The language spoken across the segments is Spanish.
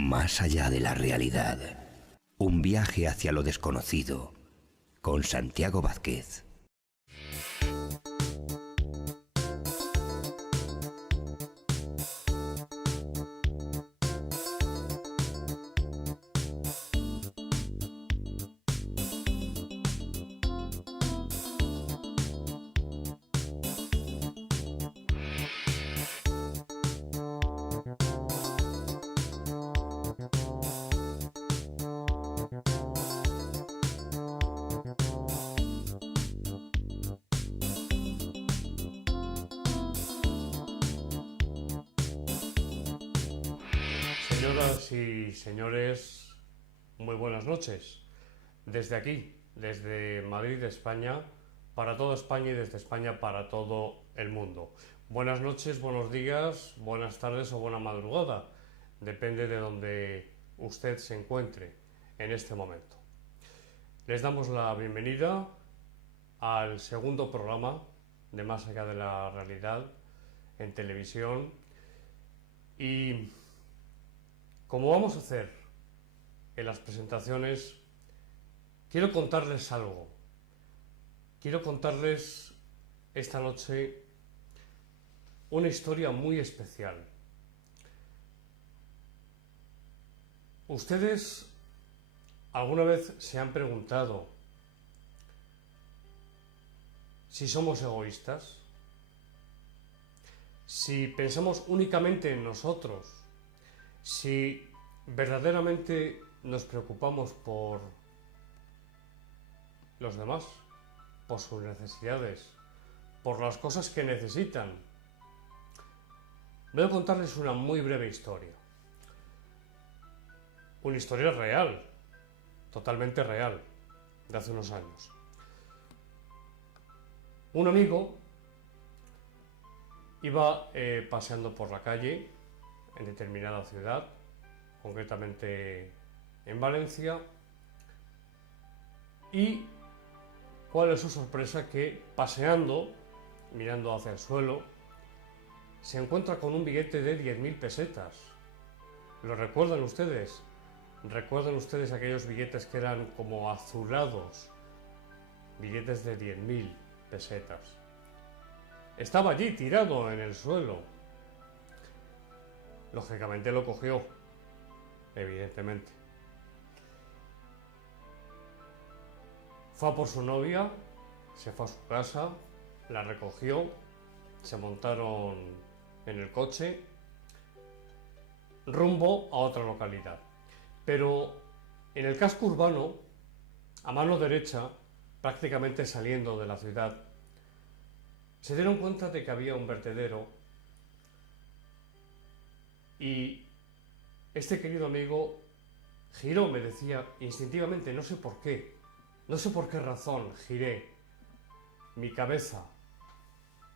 Más allá de la realidad. Un viaje hacia lo desconocido. Con Santiago Vázquez. Señoras y señores, muy buenas noches. Desde aquí, desde Madrid, España, para toda España y desde España para todo el mundo. Buenas noches, buenos días, buenas tardes o buena madrugada. Depende de donde usted se encuentre en este momento. Les damos la bienvenida al segundo programa de Más allá de la realidad en televisión. Y como vamos a hacer en las presentaciones, quiero contarles algo. Quiero contarles esta noche una historia muy especial. ¿Ustedes alguna vez se han preguntado si somos egoístas? Si pensamos únicamente en nosotros, si verdaderamente nos preocupamos por los demás, por sus necesidades, por las cosas que necesitan. Voy a contarles una muy breve historia. Una historia real, totalmente real, de hace unos años. Un amigo iba paseando por la calle en determinada ciudad, concretamente en Valencia, y cuál es su sorpresa que paseando, mirando hacia el suelo, se encuentra con un billete de 10.000 pesetas. ¿Lo recuerdan ustedes? ¿Recuerdan ustedes aquellos billetes que eran como azulados? Billetes de 10.000 pesetas. Estaba allí tirado en el suelo. Lógicamente lo cogió, evidentemente. Fue a por su novia, se fue a su casa, la recogió, se montaron en el coche, rumbo a otra localidad. Pero en el casco urbano, a mano derecha, prácticamente saliendo de la ciudad, se dieron cuenta de que había un vertedero y este querido amigo giró, me decía, instintivamente, no sé por qué razón, giré mi cabeza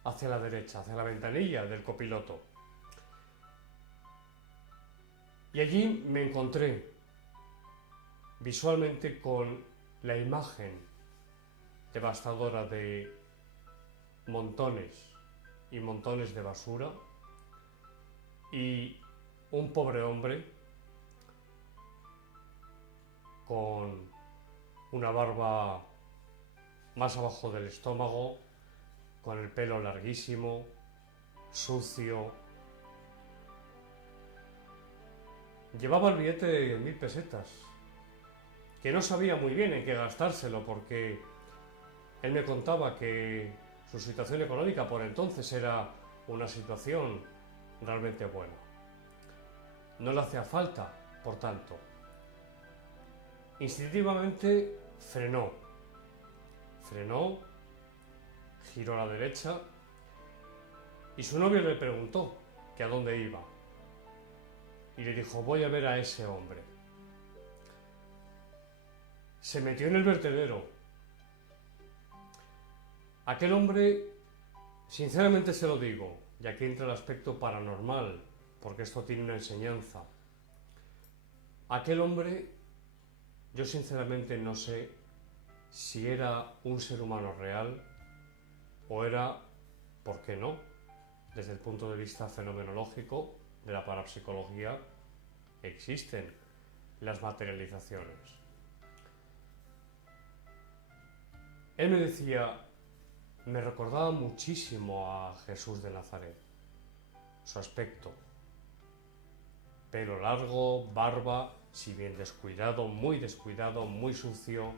hacia la derecha, hacia la ventanilla del copiloto. Y allí me encontré visualmente con la imagen devastadora de montones y montones de basura y un pobre hombre con una barba más abajo del estómago, con el pelo larguísimo, sucio. Llevaba el billete de 10.000 pesetas, que no sabía muy bien en qué gastárselo, porque él me contaba que su situación económica por entonces era una situación realmente buena. No le hacía falta, por tanto. Instintivamente frenó, giró a la derecha y su novio le preguntó que a dónde iba. Y le dijo, voy a ver a ese hombre. Se metió en el vertedero. Aquel hombre, sinceramente se lo digo, y aquí entra el aspecto paranormal, porque esto tiene una enseñanza. Aquel hombre, yo sinceramente no sé si era un ser humano real o era, ¿por qué no?, desde el punto de vista fenomenológico de la parapsicología, existen las materializaciones. Él me decía, me recordaba muchísimo a Jesús de Nazaret, su aspecto, pelo largo, barba, si bien descuidado, muy sucio.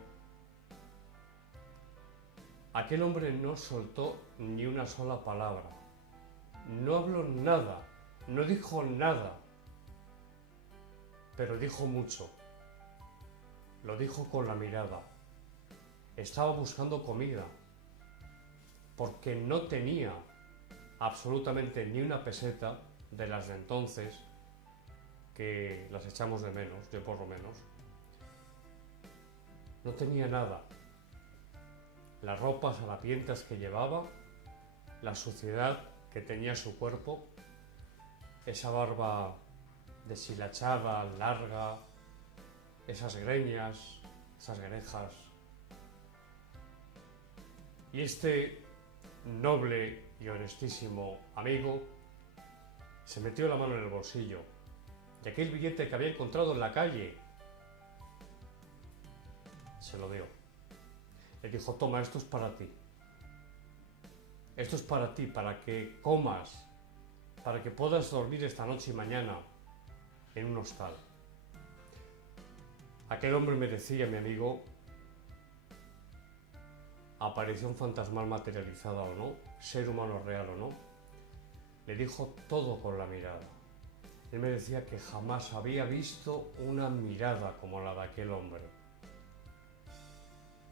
Aquel hombre no soltó ni una sola palabra, no habló nada, no dijo nada, pero dijo mucho. Lo dijo con la mirada. Estaba buscando comida, porque no tenía absolutamente ni una peseta de las de entonces, que las echamos de menos, yo por lo menos. No tenía nada. Las ropas harapientas que llevaba, la suciedad que tenía su cuerpo, esa barba deshilachada, larga, esas greñas, esas grejas. Y este noble y honestísimo amigo se metió la mano en el bolsillo y aquel billete que había encontrado en la calle se lo dio. Le dijo, toma, esto es para ti. Esto es para ti, para que comas, para que puedas dormir esta noche y mañana en un hostal. Aquel hombre me decía, mi amigo, aparición fantasmal materializada o no, ser humano real o no, le dijo todo con la mirada. Él me decía que jamás había visto una mirada como la de aquel hombre.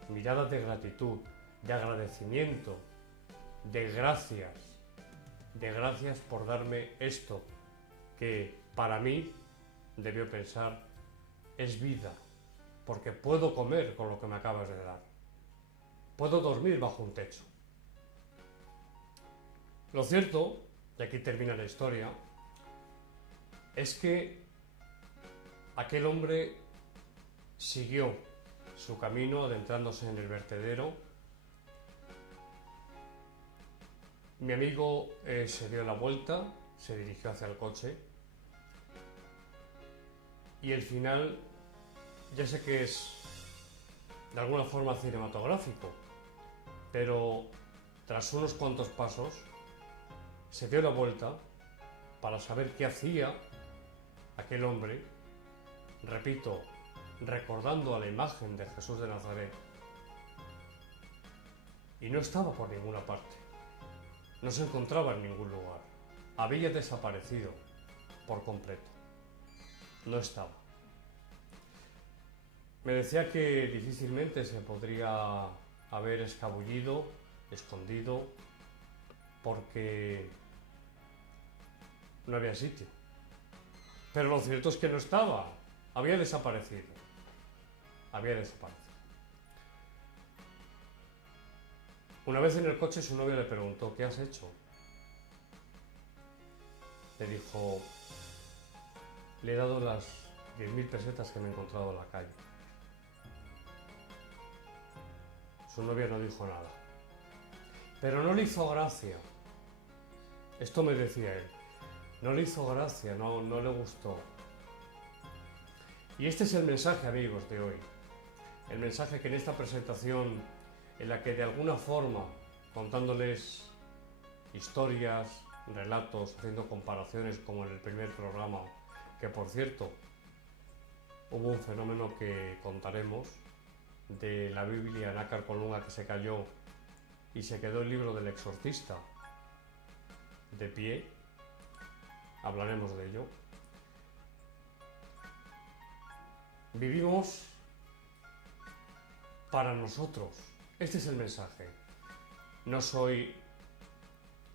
Mirada de gratitud, de agradecimiento, de gracias por darme esto que para mí, debió pensar, es vida, porque puedo comer con lo que me acabas de dar. Puedo dormir bajo un techo. Lo cierto, y aquí termina la historia, es que aquel hombre siguió su camino adentrándose en el vertedero. Mi amigo se dio la vuelta, se dirigió hacia el coche y el final, ya sé que es de alguna forma cinematográfico, pero tras unos cuantos pasos se dio la vuelta para saber qué hacía aquel hombre, repito, recordando a la imagen de Jesús de Nazaret, y no estaba por ninguna parte, no se encontraba en ningún lugar, había desaparecido por completo, no estaba. Me decía que difícilmente se podría haber escabullido, escondido, porque no había sitio. Pero lo cierto es que no estaba, había desaparecido. Había desaparecido. Una vez en el coche su novia le preguntó, ¿qué has hecho? Le dijo, le he dado las 10.000 pesetas que me he encontrado en la calle. Su novia no dijo nada. Pero no le hizo gracia. Esto me decía él. No le hizo gracia, no le gustó. Y este es el mensaje, amigos, de hoy. El mensaje que en esta presentación, en la que de alguna forma, contándoles historias, relatos, haciendo comparaciones como en el primer programa, que por cierto, hubo un fenómeno que contaremos, de la Biblia Nácar Colunga que se cayó y se quedó el libro del exorcista de pie, hablaremos de ello. Vivimos para nosotros, este es el mensaje. No soy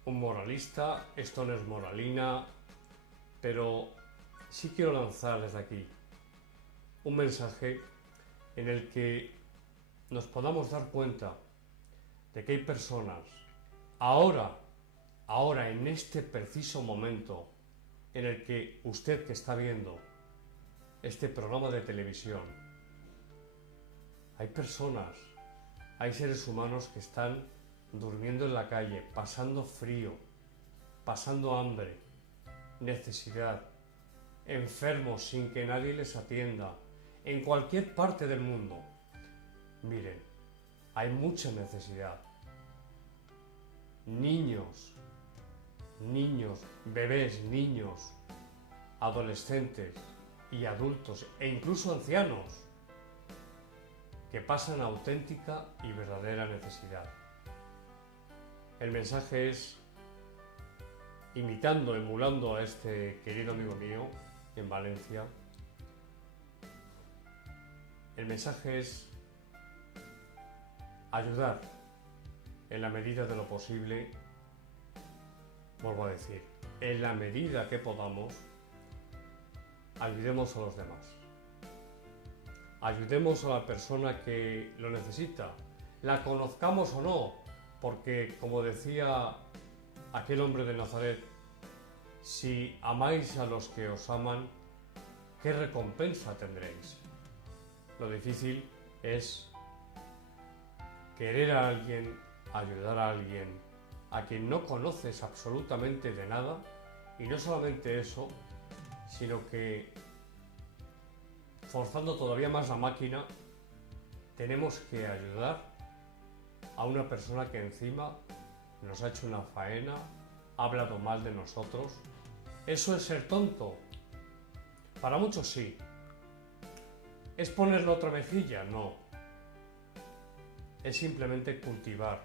un moralista, esto no es moralina, pero sí quiero lanzar desde aquí un mensaje en el que nos podamos dar cuenta de que hay personas, ahora, en este preciso momento, en el que usted que está viendo este programa de televisión, hay personas, hay seres humanos que están durmiendo en la calle, pasando frío, pasando hambre, necesidad, enfermos sin que nadie les atienda, en cualquier parte del mundo. Miren, hay mucha necesidad. Niños, bebés, niños, adolescentes y adultos e incluso ancianos que pasan auténtica y verdadera necesidad. El mensaje es, imitando, emulando a este querido amigo mío en Valencia, el mensaje es ayudar en la medida de lo posible, vuelvo a decir, en la medida que podamos, ayudemos a los demás. Ayudemos a la persona que lo necesita, la conozcamos o no, porque como decía aquel hombre de Nazaret, si amáis a los que os aman, ¿qué recompensa tendréis? Lo difícil es querer a alguien, ayudar a alguien a quien no conoces absolutamente de nada, y no solamente eso, sino que forzando todavía más la máquina, tenemos que ayudar a una persona que encima nos ha hecho una faena, ha hablado mal de nosotros. ¿Eso es ser tonto? Para muchos sí. ¿Es ponerle otra mejilla? No. Es simplemente cultivar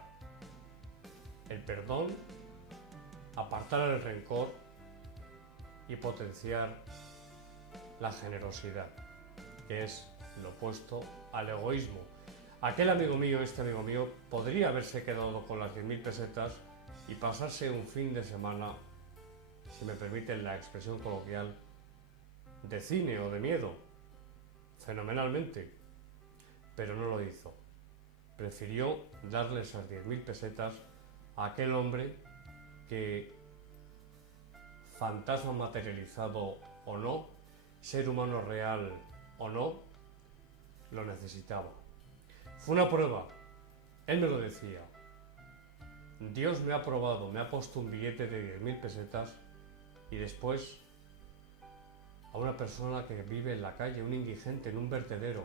el perdón, apartar el rencor y potenciar la generosidad, que es lo opuesto al egoísmo. Aquel amigo mío, este amigo mío, podría haberse quedado con las 10.000 pesetas y pasarse un fin de semana, si me permiten la expresión coloquial, de cine o de miedo, fenomenalmente, pero no lo hizo. Prefirió darle esas 10.000 pesetas a aquel hombre que, fantasma materializado o no, ser humano real o no, lo necesitaba. Fue una prueba. Él me lo decía. Dios me ha probado, me ha puesto un billete de 10.000 pesetas y después a una persona que vive en la calle, un indigente, en un vertedero,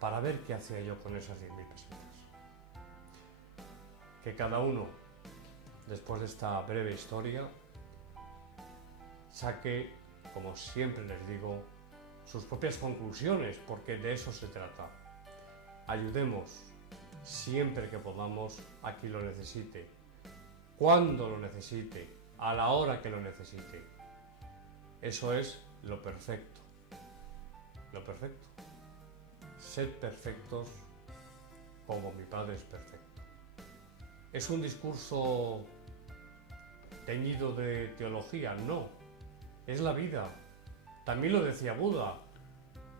para ver qué hacía yo con esas 10.000 pesetas. Que cada uno, después de esta breve historia, saque, como siempre les digo, sus propias conclusiones, porque de eso se trata. Ayudemos siempre que podamos a quien lo necesite, cuando lo necesite, a la hora que lo necesite. Eso es lo perfecto. Lo perfecto. Sed perfectos como mi Padre es perfecto. ¿Es un discurso teñido de teología? No. Es la vida. También lo decía Buda.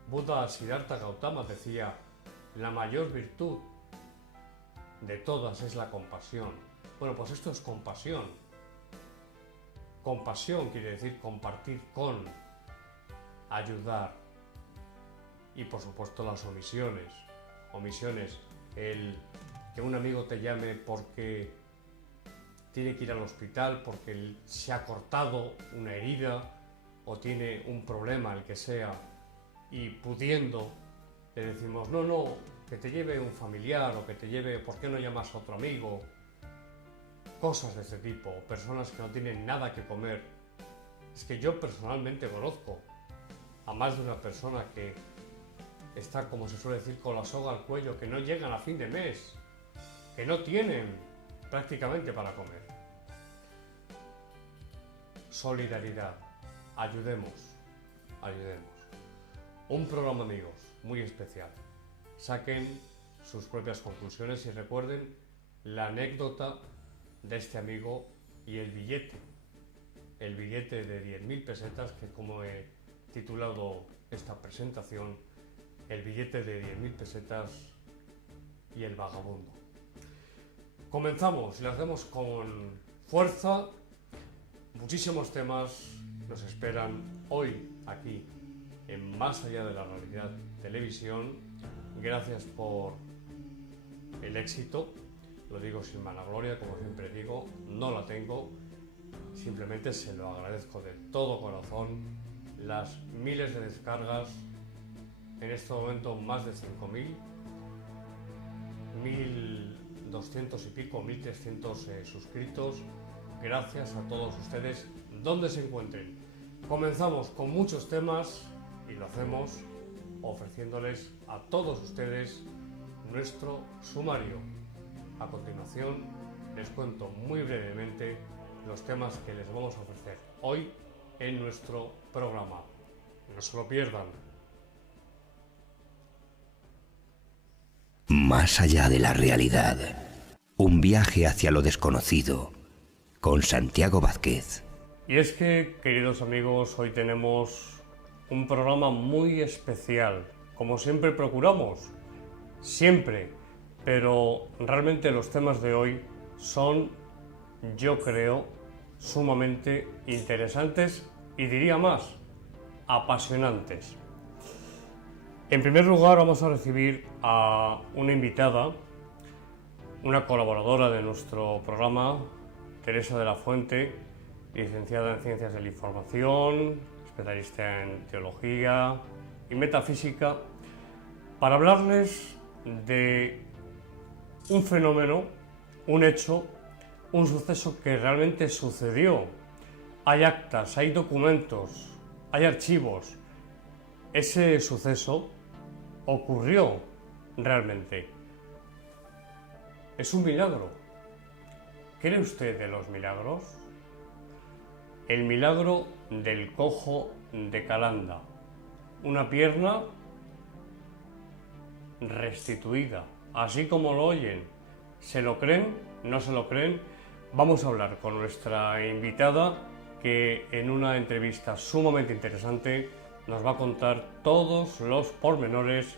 Buda Siddhartha Gautama decía: la mayor virtud de todas es la compasión. Bueno, pues esto es compasión. Compasión quiere decir compartir con, ayudar. Y por supuesto las omisiones. Omisiones, el que un amigo te llame porque tiene que ir al hospital, porque se ha cortado una herida o tiene un problema, el que sea, y pudiendo, le decimos, no, que te lleve un familiar o que te lleve, ¿por qué no llamas a otro amigo? Cosas de este tipo, personas que no tienen nada que comer. Es que yo personalmente conozco a más de una persona que está, como se suele decir, con la soga al cuello, que no llegan a fin de mes, que no tienen prácticamente para comer. Solidaridad, ayudemos. Un programa, amigos, muy especial. Saquen sus propias conclusiones y recuerden la anécdota de este amigo y el billete de 10.000 pesetas, que como he titulado esta presentación, el billete de 10.000 pesetas y el vagabundo. Comenzamos y lo hacemos con fuerza. Muchísimos temas nos esperan hoy aquí en Más Allá de la Realidad Televisión. Gracias por el éxito. Lo digo sin vanagloria, como siempre digo, no la tengo. Simplemente se lo agradezco de todo corazón las miles de descargas, en este momento más de 5.000, 1.200 y pico, 1.300 suscritos. Gracias a todos ustedes, donde se encuentren. Comenzamos con muchos temas y lo hacemos ofreciéndoles a todos ustedes nuestro sumario. A continuación les cuento muy brevemente los temas que les vamos a ofrecer hoy en nuestro programa. No se lo pierdan. Más allá de la realidad. Un viaje hacia lo desconocido. Con Santiago Vázquez. Y es que, queridos amigos, hoy tenemos un programa muy especial. Como siempre procuramos. Siempre. Pero realmente los temas de hoy son, yo creo, sumamente interesantes y diría más, apasionantes. En primer lugar vamos a recibir a una invitada, una colaboradora de nuestro programa, Teresa de la Fuente, licenciada en Ciencias de la Información, especialista en Teología y Metafísica, para hablarles de un fenómeno, un hecho, un suceso que realmente sucedió. Hay actas, hay documentos, hay archivos. Ese suceso ocurrió realmente. Es un milagro. ¿Cree usted de los milagros? El milagro del cojo de Calanda. Una pierna restituida, así como lo oyen. ¿Se lo creen? ¿No se lo creen? Vamos a hablar con nuestra invitada, que en una entrevista sumamente interesante nos va a contar todos los pormenores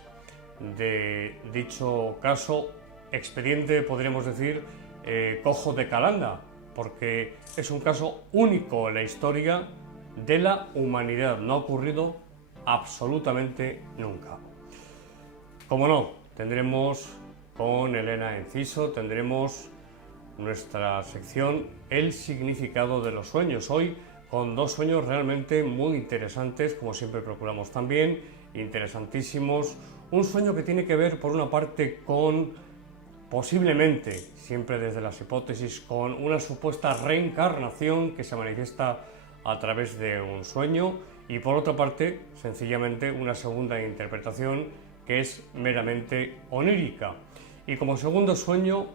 de dicho caso, expediente, podríamos decir, cojo de Calanda, porque es un caso único en la historia de la humanidad. No ha ocurrido absolutamente nunca. Como no, tendremos con Elena Enciso, tendremos nuestra sección El significado de los sueños. Hoy con dos sueños realmente muy interesantes, como siempre procuramos también, interesantísimos. Un sueño que tiene que ver, por una parte, con, posiblemente, siempre desde las hipótesis, con una supuesta reencarnación que se manifiesta a través de un sueño, y por otra parte, sencillamente, una segunda interpretación que es meramente onírica. Y como segundo sueño,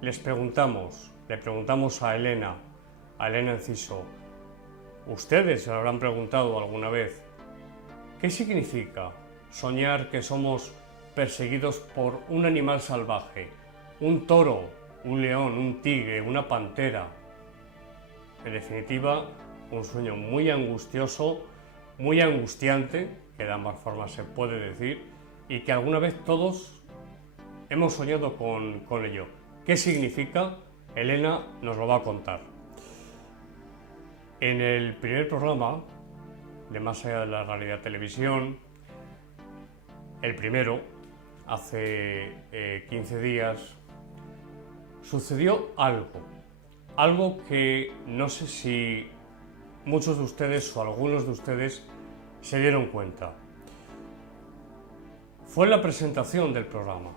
le preguntamos a Elena Enciso. Ustedes se lo habrán preguntado alguna vez. ¿Qué significa soñar que somos perseguidos por un animal salvaje? Un toro, un león, un tigre, una pantera. En definitiva, un sueño muy angustioso, muy angustiante, que de ambas formas se puede decir, y que alguna vez todos hemos soñado con ello. ¿Qué significa? Elena nos lo va a contar. En el primer programa de Más allá de la realidad televisión, el primero, hace 15 días, sucedió algo que no sé si muchos de ustedes o algunos de ustedes se dieron cuenta. Fue la presentación del programa.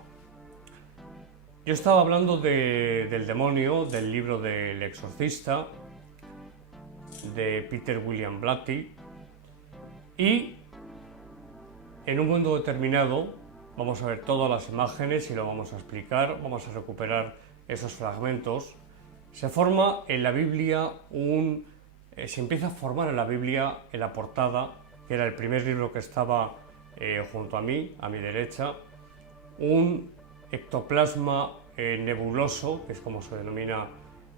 Yo estaba hablando del demonio, del libro del exorcista, de Peter William Blatty, y en un momento determinado vamos a ver todas las imágenes y lo vamos a explicar, vamos a recuperar esos fragmentos. Se forma en la Biblia se empieza a formar en la Biblia, en la portada, que era el primer libro que estaba junto a mí, a mi derecha, un ectoplasma nebuloso, que es como se denomina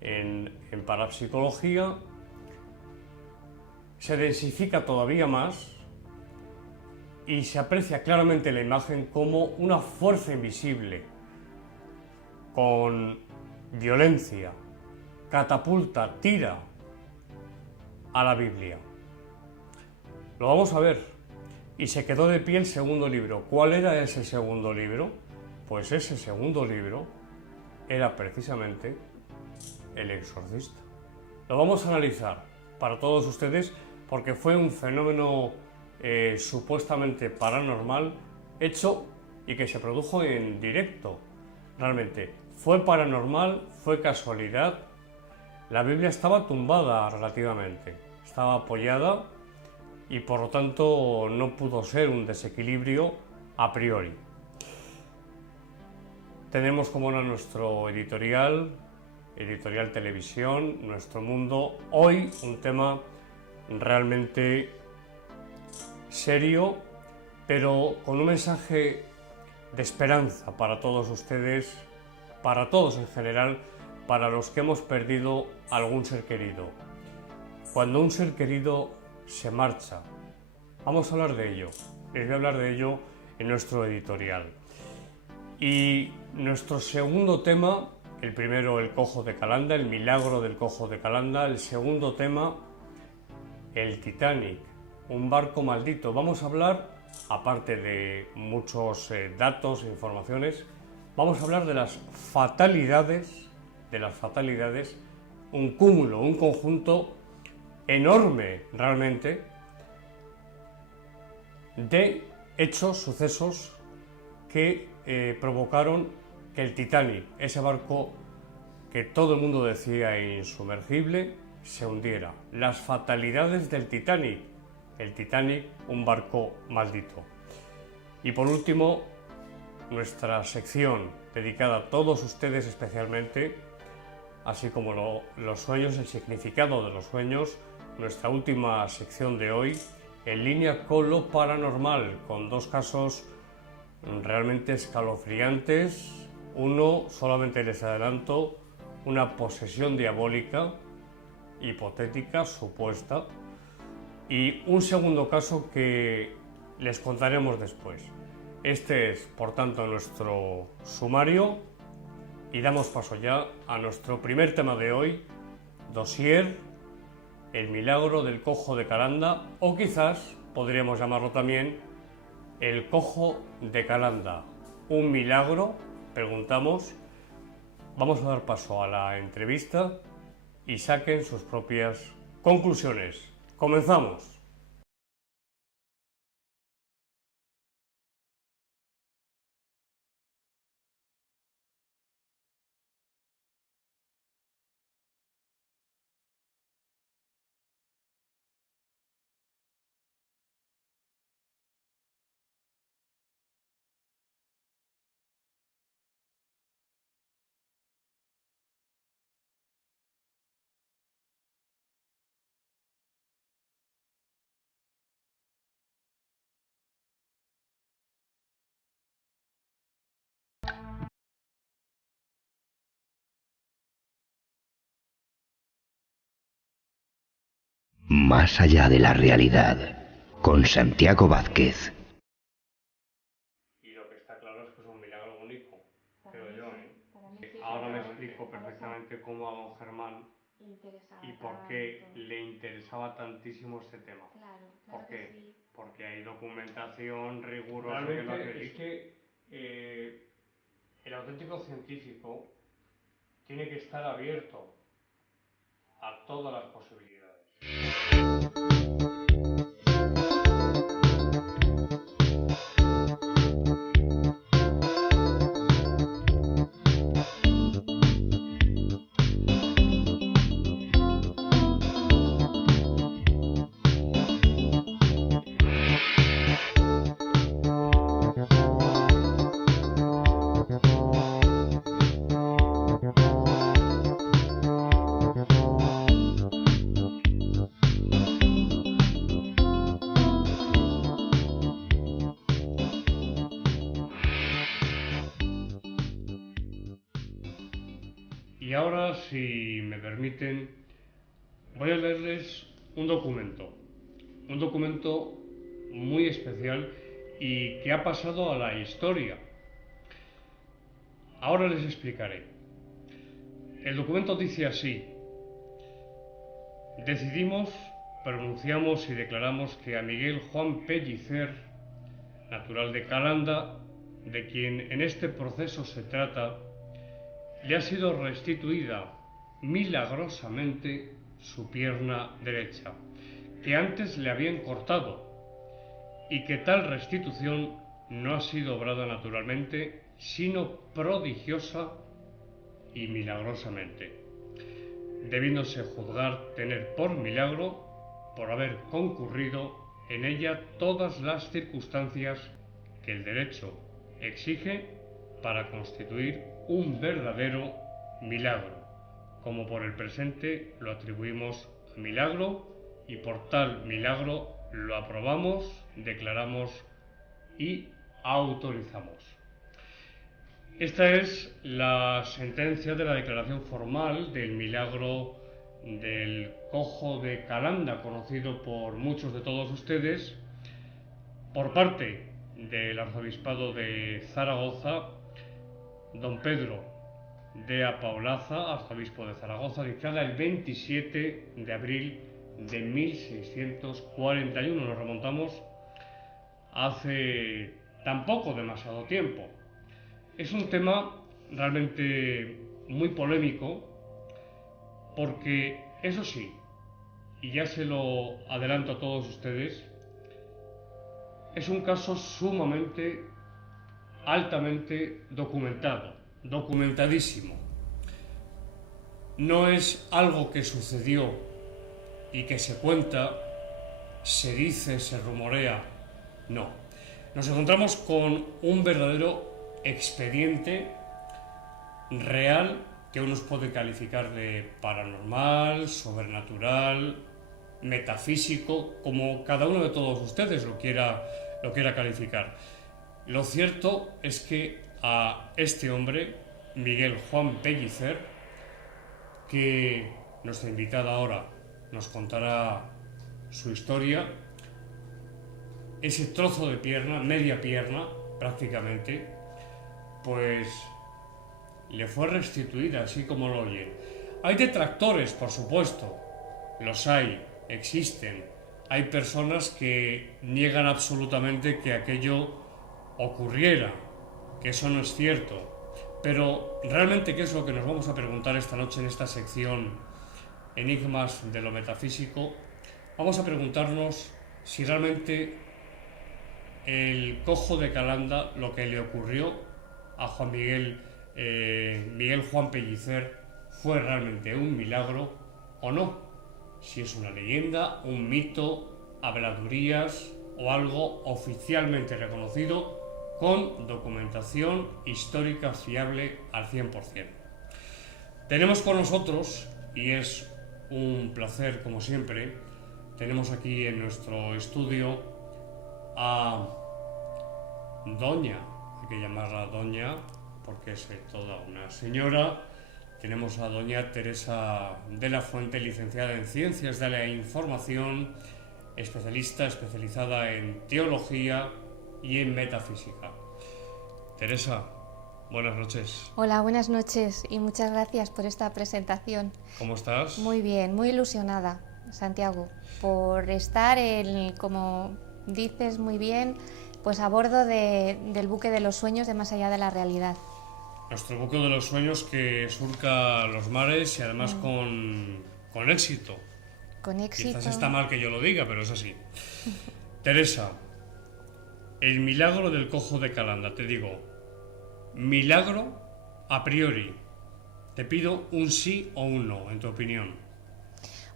en parapsicología. Se densifica todavía más y se aprecia claramente en la imagen como una fuerza invisible, con violencia, catapulta, tira a la Biblia. Lo vamos a ver. Y se quedó de pie el segundo libro. ¿Cuál era ese segundo libro? Pues ese segundo libro era precisamente El Exorcista. Lo vamos a analizar para todos ustedes porque fue un fenómeno supuestamente paranormal hecho y que se produjo en directo. Realmente, ¿fue paranormal? ¿Fue casualidad? La Biblia estaba tumbada relativamente, estaba apoyada y por lo tanto no pudo ser un desequilibrio a priori. Tenemos como no nuestro editorial televisión, nuestro mundo. Hoy un tema realmente serio, pero con un mensaje de esperanza para todos ustedes, para todos en general, para los que hemos perdido algún ser querido. Cuando un ser querido se marcha, vamos a hablar de ello. Les voy a hablar de ello en nuestro editorial. Y nuestro segundo tema, el primero, el cojo de Calanda, el milagro del cojo de Calanda. El segundo tema, el Titanic, un barco maldito. Vamos a hablar, aparte de muchos datos e informaciones, vamos a hablar de las fatalidades, un cúmulo, un conjunto enorme realmente de hechos, sucesos que provocaron que el Titanic, ese barco que todo el mundo decía insumergible, se hundiera. Las fatalidades del Titanic. El Titanic, un barco maldito. Y por último, nuestra sección dedicada a todos ustedes especialmente, así como los sueños, el significado de los sueños, nuestra última sección de hoy, en línea con lo paranormal, con dos casos realmente escalofriantes. Uno, solamente les adelanto, una posesión diabólica, hipotética, supuesta, y un segundo caso que les contaremos después. Este es, por tanto, nuestro sumario y damos paso ya a nuestro primer tema de hoy, dossier, el milagro del cojo de Calanda, o quizás podríamos llamarlo también el cojo de Calanda. ¿Un milagro? Preguntamos. Vamos a dar paso a la entrevista y saquen sus propias conclusiones. ¡Comenzamos! Más allá de la realidad, con Santiago Vázquez. Y lo que está claro es que es un milagro único, creo yo, ¿eh? Para mí sí, Ahora me pero explico por eso perfectamente cómo a don Germán le interesaba y por qué tanto. le interesaba tantísimo este tema. Claro, ¿Por claro que qué? sí. Porque hay documentación rigurosa que lo Realmente hace. es que El auténtico científico tiene que estar abierto a todas las posibilidades. Y ahora, si me permiten, voy a leerles un documento muy especial y que ha pasado a la historia. Ahora les explicaré. El documento dice así: decidimos, pronunciamos y declaramos que a Miguel Juan Pellicer, natural de Calanda, de quien en este proceso se trata, le ha sido restituida milagrosamente su pierna derecha, que antes le habían cortado y que tal restitución no ha sido obrada naturalmente, sino prodigiosa y milagrosamente, debiéndose juzgar tener por milagro por haber concurrido en ella todas las circunstancias que el derecho exige para constituir un verdadero milagro, como por el presente lo atribuimos a milagro y por tal milagro lo aprobamos, declaramos y autorizamos. Esta es la sentencia de la declaración formal del milagro del cojo de Calanda, conocido por muchos de todos ustedes, por parte del arzobispado de Zaragoza, don Pedro de Apaolaza, arzobispo de Zaragoza, dictada el 27 de abril de 1641. Nos remontamos hace tampoco demasiado tiempo. Es un tema realmente muy polémico porque, eso sí, y ya se lo adelanto a todos ustedes, es un caso sumamente, altamente documentado, documentadísimo. No es algo que sucedió y que se cuenta, se dice, se rumorea, no. Nos encontramos con un verdadero expediente real que uno puede calificar de paranormal, sobrenatural, metafísico, como cada uno de todos ustedes lo quiera calificar. Lo cierto es que a este hombre, Miguel Juan Pellicer, que nuestra invitada ahora nos contará su historia, ese trozo de pierna, media pierna prácticamente, pues le fue restituida, así como lo oye. Hay detractores, por supuesto, los hay, existen. Hay personas que niegan absolutamente que aquello ocurriera, que eso no es cierto. Pero realmente, ¿qué es lo que nos vamos a preguntar esta noche en esta sección Enigmas de lo Metafísico? Vamos a preguntarnos si realmente el cojo de Calanda, lo que le ocurrió a Juan Miguel Juan Pellicer, fue realmente un milagro o no. Si es una leyenda, un mito, habladurías o algo oficialmente reconocido con documentación histórica fiable al 100%. Tenemos con nosotros, y es un placer como siempre, tenemos aquí en nuestro estudio a doña, hay que llamarla doña porque es toda una señora. Tenemos a doña Teresa de la Fuente, licenciada en Ciencias de la Información, especializada en Teología y en Metafísica. Teresa, buenas noches. Hola, buenas noches y muchas gracias por esta presentación. ¿Cómo estás? Muy bien, muy ilusionada, Santiago, por estar, como dices muy bien, pues a bordo del buque de los sueños de Más allá de la realidad. Nuestro buque de los sueños que surca los mares y además con éxito. Con éxito. Quizás está mal que yo lo diga, pero es así. Teresa, el milagro del cojo de Calanda, te digo, milagro a priori. Te pido un sí o un no, en tu opinión.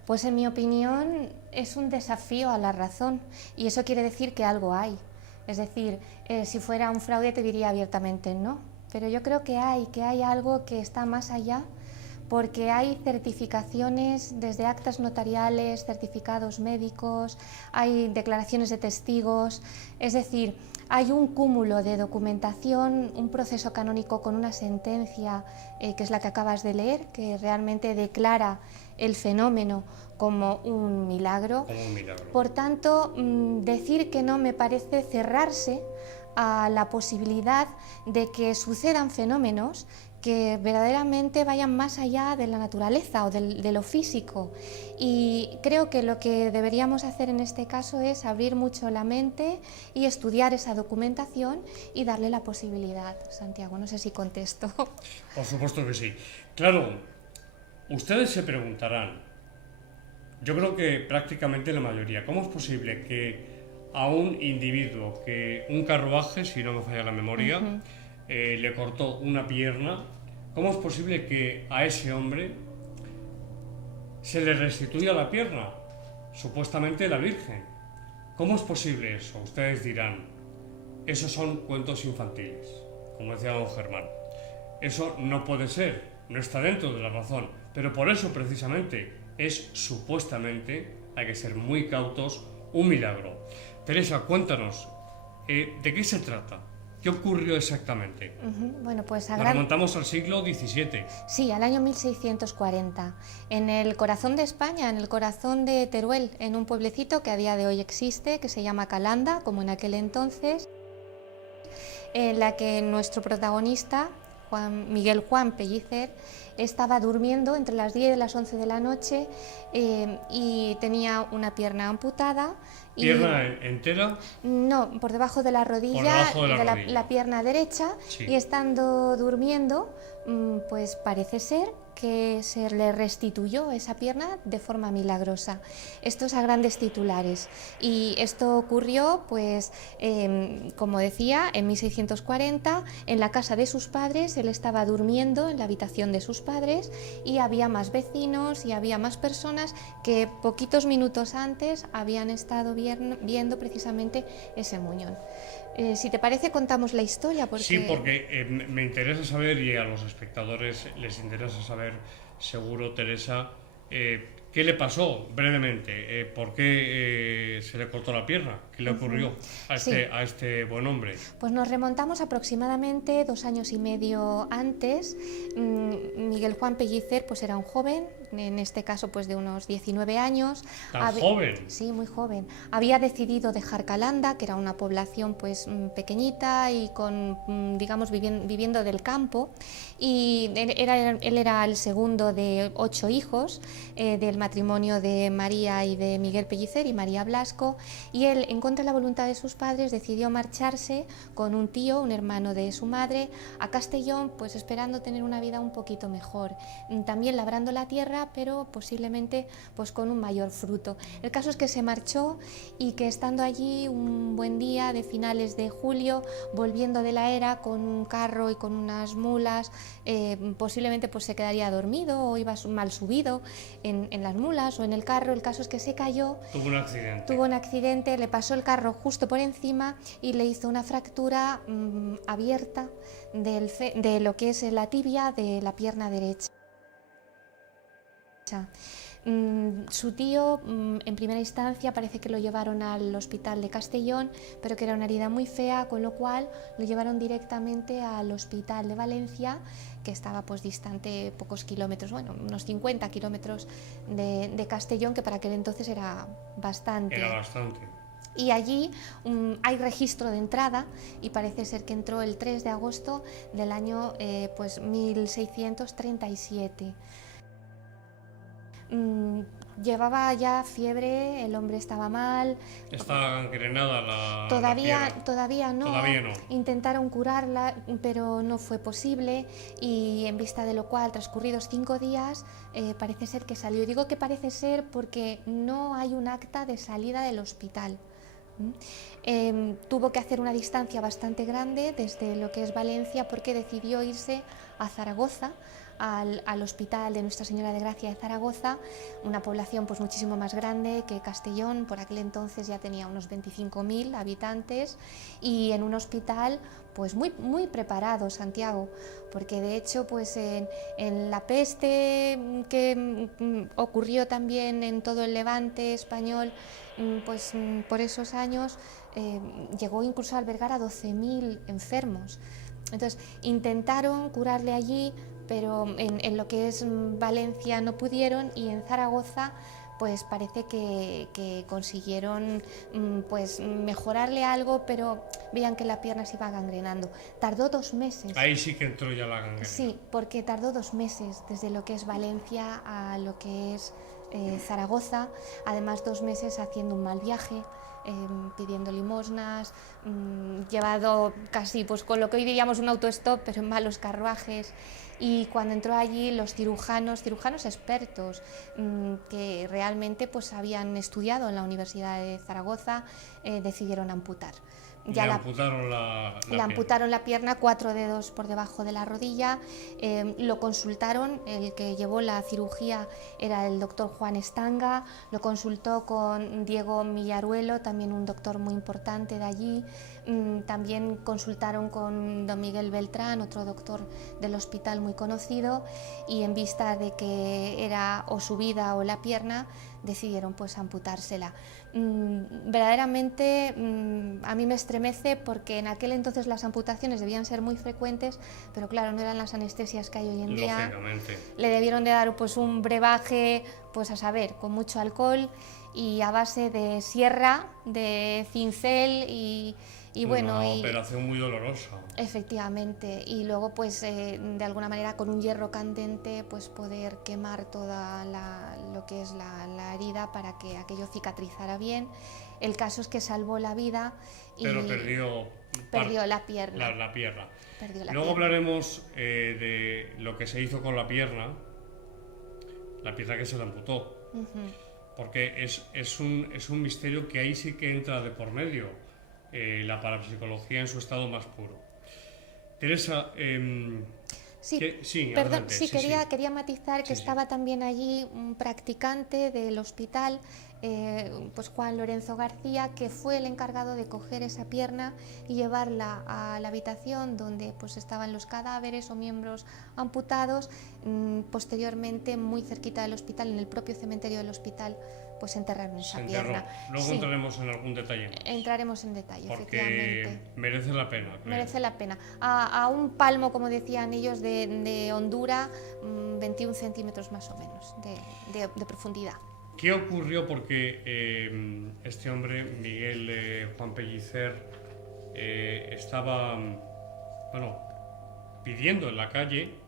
Pues en mi opinión es un desafío a la razón y eso quiere decir que algo hay. Es decir, si fuera un fraude te diría abiertamente no. Pero yo creo que hay algo que está más allá, porque hay certificaciones desde actas notariales, certificados médicos, hay declaraciones de testigos, es decir, hay un cúmulo de documentación, un proceso canónico con una sentencia que es la que acabas de leer, que realmente declara el fenómeno como un milagro. Por tanto, decir que no me parece cerrarse a la posibilidad de que sucedan fenómenos que verdaderamente vayan más allá de la naturaleza o de lo físico. Y creo que lo que deberíamos hacer en este caso es abrir mucho la mente y estudiar esa documentación y darle la posibilidad. Santiago, no sé si contesto. Por supuesto que sí. Claro, ustedes se preguntarán, Yo creo que prácticamente la mayoría. ¿Cómo es posible que a un individuo que un carruaje, si no me falla la memoria, le cortó una pierna, cómo es posible que a ese hombre se le restituya la pierna? Supuestamente la Virgen. ¿Cómo es posible eso? Ustedes dirán, esos son cuentos infantiles, como decía don Germán. Eso no puede ser, no está dentro de la razón, pero por eso precisamente es supuestamente, hay que ser muy cautos, un milagro. Teresa, cuéntanos, ¿de qué se trata? ¿Qué ocurrió exactamente? Bueno, pues Nos remontamos al siglo XVII. Sí, al año 1640, en el corazón de España, en el corazón de Teruel, en un pueblecito que a día de hoy existe, que se llama Calanda, como en aquel entonces, en la que nuestro protagonista, Miguel Juan Pellicer, estaba durmiendo entre las 10 y las 11 de la noche y tenía una pierna amputada. ¿Pierna entera? No, por debajo de la rodilla, la pierna derecha, sí. Y estando durmiendo, pues parece ser que se le restituyó esa pierna de forma milagrosa. Esto es a grandes titulares. Y esto ocurrió, pues, como decía, en 1640, en la casa de sus padres. Él estaba durmiendo en la habitación de sus padres y había más vecinos y había más personas que poquitos minutos antes habían estado viendo precisamente ese muñón. Si te parece, contamos la historia. Sí, porque me interesa saber, y a los espectadores les interesa saber, seguro, Teresa, ¿qué le pasó brevemente? ¿Por qué se le cortó la pierna? ¿Qué le ocurrió a este buen hombre? Pues nos remontamos aproximadamente 2 años y medio antes. Miguel Juan Pellicer pues era un joven, en este caso pues de unos 19 años. ¿Tan joven? Sí, muy joven. Había decidido dejar Calanda, que era una población pues pequeñita y con, digamos, viviendo del campo, y él era el segundo de 8 hijos del matrimonio de María y de Miguel Pellicer y María Blasco, y él, en contra de la voluntad de sus padres, decidió marcharse con un tío, un hermano de su madre, a Castellón, pues esperando tener una vida un poquito mejor, también labrando la tierra, pero posiblemente pues con un mayor fruto. El caso es que se marchó y que estando allí un buen día de finales de julio, volviendo de la era con un carro y con unas mulas, posiblemente pues se quedaría dormido o iba mal subido en las mulas o en el carro. El caso es que se cayó. Tuvo un accidente, le pasó el carro justo por encima y le hizo una fractura abierta de lo que es la tibia de la pierna derecha. Su tío, en primera instancia, parece que lo llevaron al hospital de Castellón, pero que era una herida muy fea, con lo cual lo llevaron directamente al hospital de Valencia, que estaba pues distante pocos kilómetros, bueno, unos 50 kilómetros de Castellón, que para aquel entonces era bastante. Y allí hay registro de entrada y parece ser que entró el 3 de agosto del año pues 1637. Llevaba ya fiebre, el hombre estaba mal. ¿Está gangrenada la Todavía no. Intentaron curarla, pero no fue posible, y en vista de lo cual, transcurridos 5 días, parece ser que salió. Digo que parece ser porque no hay un acta de salida del hospital. Tuvo que hacer una distancia bastante grande desde lo que es Valencia, porque decidió irse a Zaragoza, al hospital de Nuestra Señora de Gracia de Zaragoza, una población pues muchísimo más grande que Castellón. Por aquel entonces ya tenía unos 25.000 habitantes, y en un hospital pues muy preparado, Santiago, porque de hecho pues en la peste que ocurrió también en todo el Levante español, pues por esos años llegó incluso a albergar a 12.000 enfermos. Entonces intentaron curarle allí, pero en lo que es Valencia no pudieron, y en Zaragoza pues parece que consiguieron pues mejorarle algo, pero veían que la pierna se iba gangrenando. Tardó 2 meses. Ahí sí que entró ya la gangrena. Sí, porque tardó 2 meses desde lo que es Valencia a lo que es Zaragoza, además 2 meses haciendo un mal viaje, pidiendo limosnas, llevado casi pues con lo que hoy diríamos un autostop, pero en malos carruajes. Y cuando entró allí los cirujanos expertos que realmente pues habían estudiado en la Universidad de Zaragoza, decidieron amputar. Ya le amputaron la pierna, 4 dedos por debajo de la rodilla. Lo consultaron, el que llevó la cirugía era el doctor Juan Estanga, lo consultó con Diego Millaruelo, también un doctor muy importante de allí. También consultaron con don Miguel Beltrán, otro doctor del hospital muy conocido, y en vista de que era o su vida o la pierna, decidieron pues amputársela. Verdaderamente a mí me estremece, porque en aquel entonces las amputaciones debían ser muy frecuentes, pero claro, no eran las anestesias que hay hoy en día. Le debieron de dar pues un brebaje, pues a saber, con mucho alcohol y a base de sierra, de cincel y bueno, una operación muy dolorosa. Efectivamente, y luego pues de alguna manera con un hierro candente pues poder quemar toda lo que es la herida para que aquello cicatrizara bien. El caso es que salvó la vida y pero perdió la pierna. Luego hablaremos de lo que se hizo con la pierna que se le amputó. Porque es un misterio que ahí sí que entra de por medio la parapsicología en su estado más puro. Teresa, quería matizar que estaba también allí un practicante del hospital, pues Juan Lorenzo García, que fue el encargado de coger esa pierna y llevarla a la habitación donde pues estaban los cadáveres o miembros amputados. Posteriormente, muy cerquita del hospital, en el propio cementerio del hospital, pues enterraron esa pierna. Luego entraremos en algún detalle más. Entraremos en detalle, porque efectivamente. Merece la pena. Merece la pena. A un palmo, como decían ellos, de hondura, 21 centímetros más o menos de profundidad. ¿Qué ocurrió? Porque este hombre, Miguel Juan Pellicer, estaba pidiendo en la calle.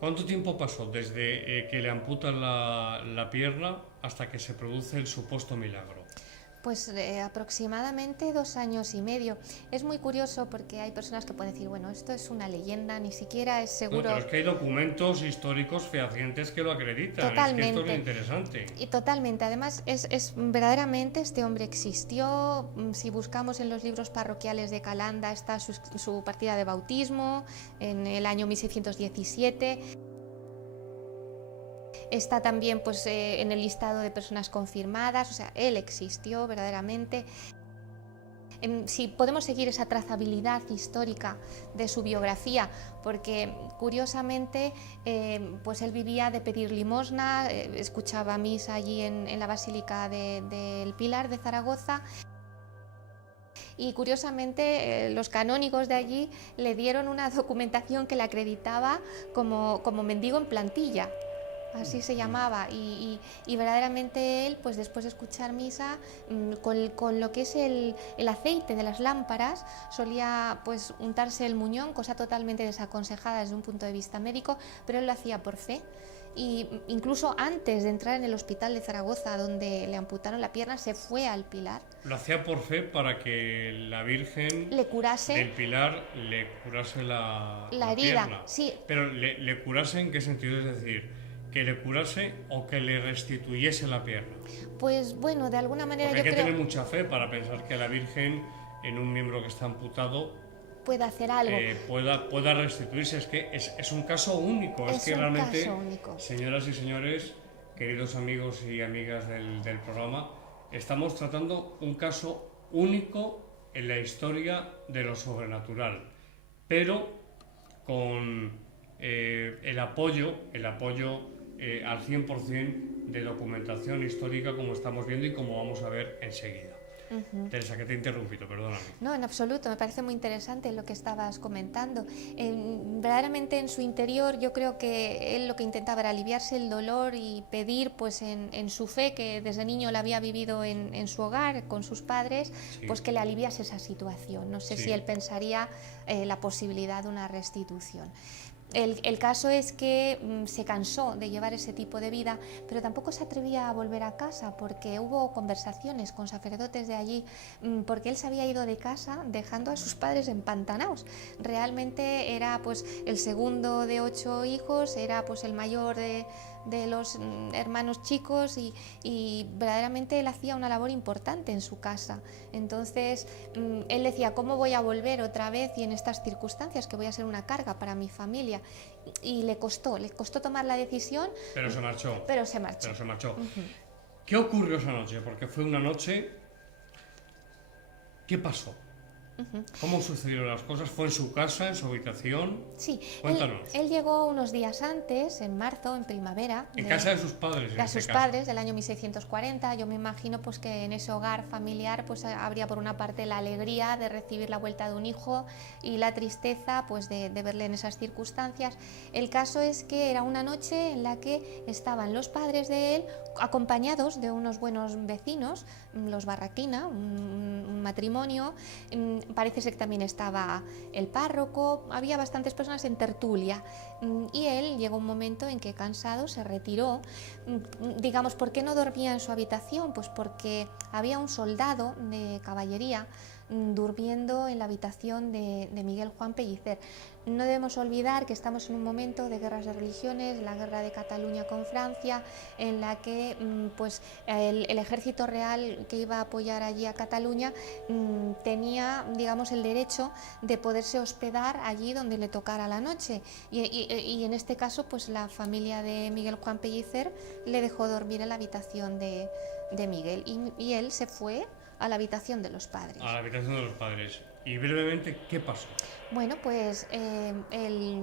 ¿Cuánto tiempo pasó desde que le amputan la pierna hasta que se produce el supuesto milagro? Pues aproximadamente 2 años y medio. Es muy curioso porque hay personas que pueden decir, bueno, esto es una leyenda, ni siquiera es seguro. No, pero es que hay documentos históricos fehacientes que lo acreditan. Totalmente. Es que esto es lo interesante. Y totalmente. Además, es verdaderamente este hombre existió. Si buscamos en los libros parroquiales de Calanda está su partida de bautismo en el año 1617. Está también pues, en el listado de personas confirmadas, o sea, él existió verdaderamente. Si podemos seguir esa trazabilidad histórica de su biografía, porque curiosamente pues él vivía de pedir limosna, escuchaba misa allí en la Basílica del Pilar de Zaragoza. Y curiosamente los canónigos de allí le dieron una documentación que le acreditaba como mendigo en plantilla. Así se llamaba, y verdaderamente él, pues después de escuchar misa, con lo que es el aceite de las lámparas, solía pues untarse el muñón, cosa totalmente desaconsejada desde un punto de vista médico, pero él lo hacía por fe. Y incluso antes de entrar en el hospital de Zaragoza, donde le amputaron la pierna, se fue al Pilar. Lo hacía por fe para que la Virgen le curase del Pilar le curase la herida. Pierna. Sí. Pero le curase ¿en qué sentido? Es decir, ¿que le curase o que le restituyese la pierna? Pues bueno, de alguna manera porque hay que tener mucha fe para pensar que la Virgen, en un miembro que está amputado, pueda hacer algo, pueda restituirse. Es que es un caso único. Es que realmente, señoras y señores, queridos amigos y amigas del programa, estamos tratando un caso único en la historia de lo sobrenatural, pero con el apoyo al 100% de documentación histórica, como estamos viendo y como vamos a ver enseguida. Teresa, que te he interrumpido, perdóname. No, en absoluto, me parece muy interesante lo que estabas comentando. Verdaderamente en su interior yo creo que él lo que intentaba era aliviarse el dolor y pedir pues en su fe, que desde niño la había vivido en su hogar con sus padres, sí, pues que le aliviase esa situación. No sé si él pensaría la posibilidad de una restitución. El caso es que se cansó de llevar ese tipo de vida, pero tampoco se atrevía a volver a casa porque hubo conversaciones con sacerdotes de allí, porque él se había ido de casa dejando a sus padres empantanados. Realmente era pues el segundo de 8 hijos, era pues el mayor de los hermanos chicos y verdaderamente él hacía una labor importante en su casa. Entonces él decía, ¿cómo voy a volver otra vez y en estas circunstancias que voy a ser una carga para mi familia? Y le costó tomar la decisión. Pero se marchó. Pero se marchó. Pero se marchó. ¿Qué ocurrió esa noche? Porque fue una noche... ¿Qué pasó? ¿Cómo sucedieron las cosas? ¿Fue en su casa, en su habitación? Sí, cuéntanos. Él llegó unos días antes, en marzo, en primavera. En casa de sus padres. De sus padres, del año 1640. Yo me imagino pues que en ese hogar familiar pues habría por una parte la alegría de recibir la vuelta de un hijo y la tristeza pues de verle en esas circunstancias. El caso es que era una noche en la que estaban los padres de él acompañados de unos buenos vecinos, los Barraquina, un matrimonio. Parece ser que también estaba el párroco, había bastantes personas en tertulia y él llegó un momento en que cansado se retiró. Digamos, ¿por qué no dormía en su habitación? Pues porque había un soldado de caballería durmiendo en la habitación de Miguel Juan Pellicer. No debemos olvidar que estamos en un momento de guerras de religiones, la guerra de Cataluña con Francia, en la que pues, el ejército real que iba a apoyar allí a Cataluña tenía, digamos, el derecho de poderse hospedar allí donde le tocara la noche. Y en este caso, pues la familia de Miguel Juan Pellicer le dejó dormir en la habitación de Miguel y él se fue a la habitación de los padres. A la habitación de los padres. Y brevemente, ¿qué pasó? Bueno, pues él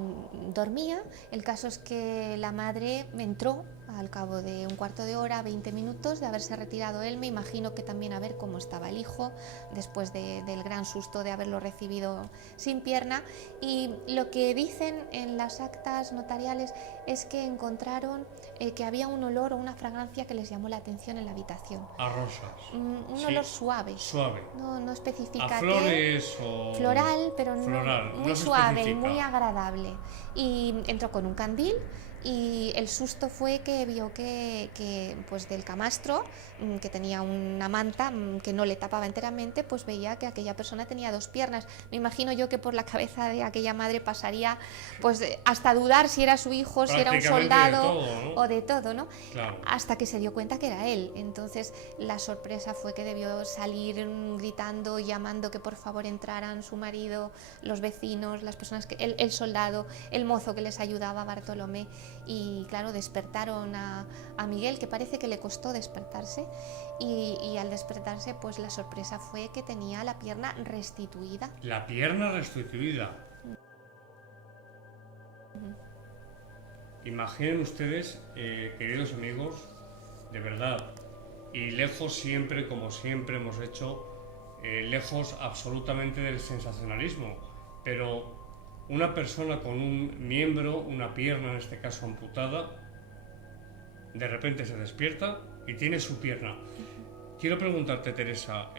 dormía. El caso es que la madre entró al cabo de un cuarto de hora, 20 minutos de haberse retirado él. Me imagino que también a ver cómo estaba el hijo después del gran susto de haberlo recibido sin pierna. Y lo que dicen en las actas notariales es que encontraron que había un olor o una fragancia que les llamó la atención en la habitación. A rosas. Un olor suave. Suave. No especifica a flores o... Floral, pero floral, muy no suave y especifica. muy agradable. Y entró con un candil y el susto fue que vio que pues del camastro, que tenía una manta que no le tapaba enteramente, pues veía que aquella persona tenía 2 piernas. Me imagino yo que por la cabeza de aquella madre pasaría pues hasta dudar si era su hijo, si era un soldado de todo, ¿no? o de todo, ¿no? Claro. Hasta que se dio cuenta que era él. Entonces la sorpresa fue que debió salir gritando, llamando que por favor entraran su marido, los vecinos, las personas el soldado, el mozo que les ayudaba, Bartolomé. Y claro, despertaron a Miguel, que parece que le costó despertarse, y al despertarse pues la sorpresa fue que tenía la pierna restituida. La pierna restituida. Imaginen ustedes, queridos amigos, de verdad, y lejos siempre, como siempre hemos hecho, lejos absolutamente del sensacionalismo, pero una persona con un miembro, una pierna en este caso amputada, de repente se despierta y tiene su pierna. Quiero preguntarte, Teresa,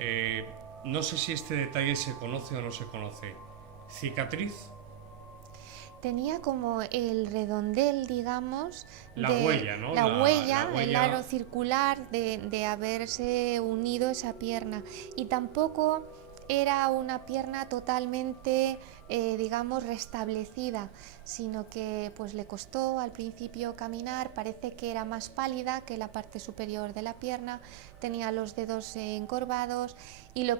no sé si este detalle se conoce o no se conoce. ¿Cicatriz? Tenía como el redondel, digamos, la huella, ¿no? La huella, el aro circular de haberse unido esa pierna. Y tampoco era una pierna totalmente, digamos, restablecida, sino que pues le costó al principio caminar. Parece que era más pálida que la parte superior de la pierna, tenía los dedos encorvados, y lo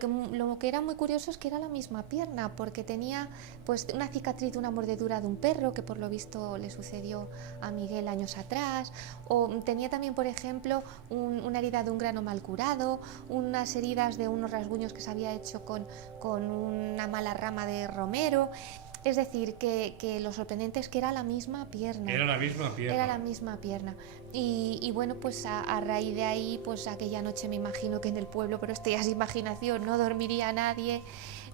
que era muy curioso es que era la misma pierna, porque tenía pues una cicatriz, una mordedura de un perro, que por lo visto le sucedió a Miguel años atrás, o tenía también, por ejemplo, una herida de un grano mal curado, unas heridas de unos rasguños que se había hecho con una mala rama de romero. Es decir, que lo sorprendente es que era la misma pierna. Era la misma pierna. Era la misma pierna. Y bueno, pues a raíz de ahí, pues aquella noche me imagino que en el pueblo, pero esto ya es imaginación, no dormiría nadie.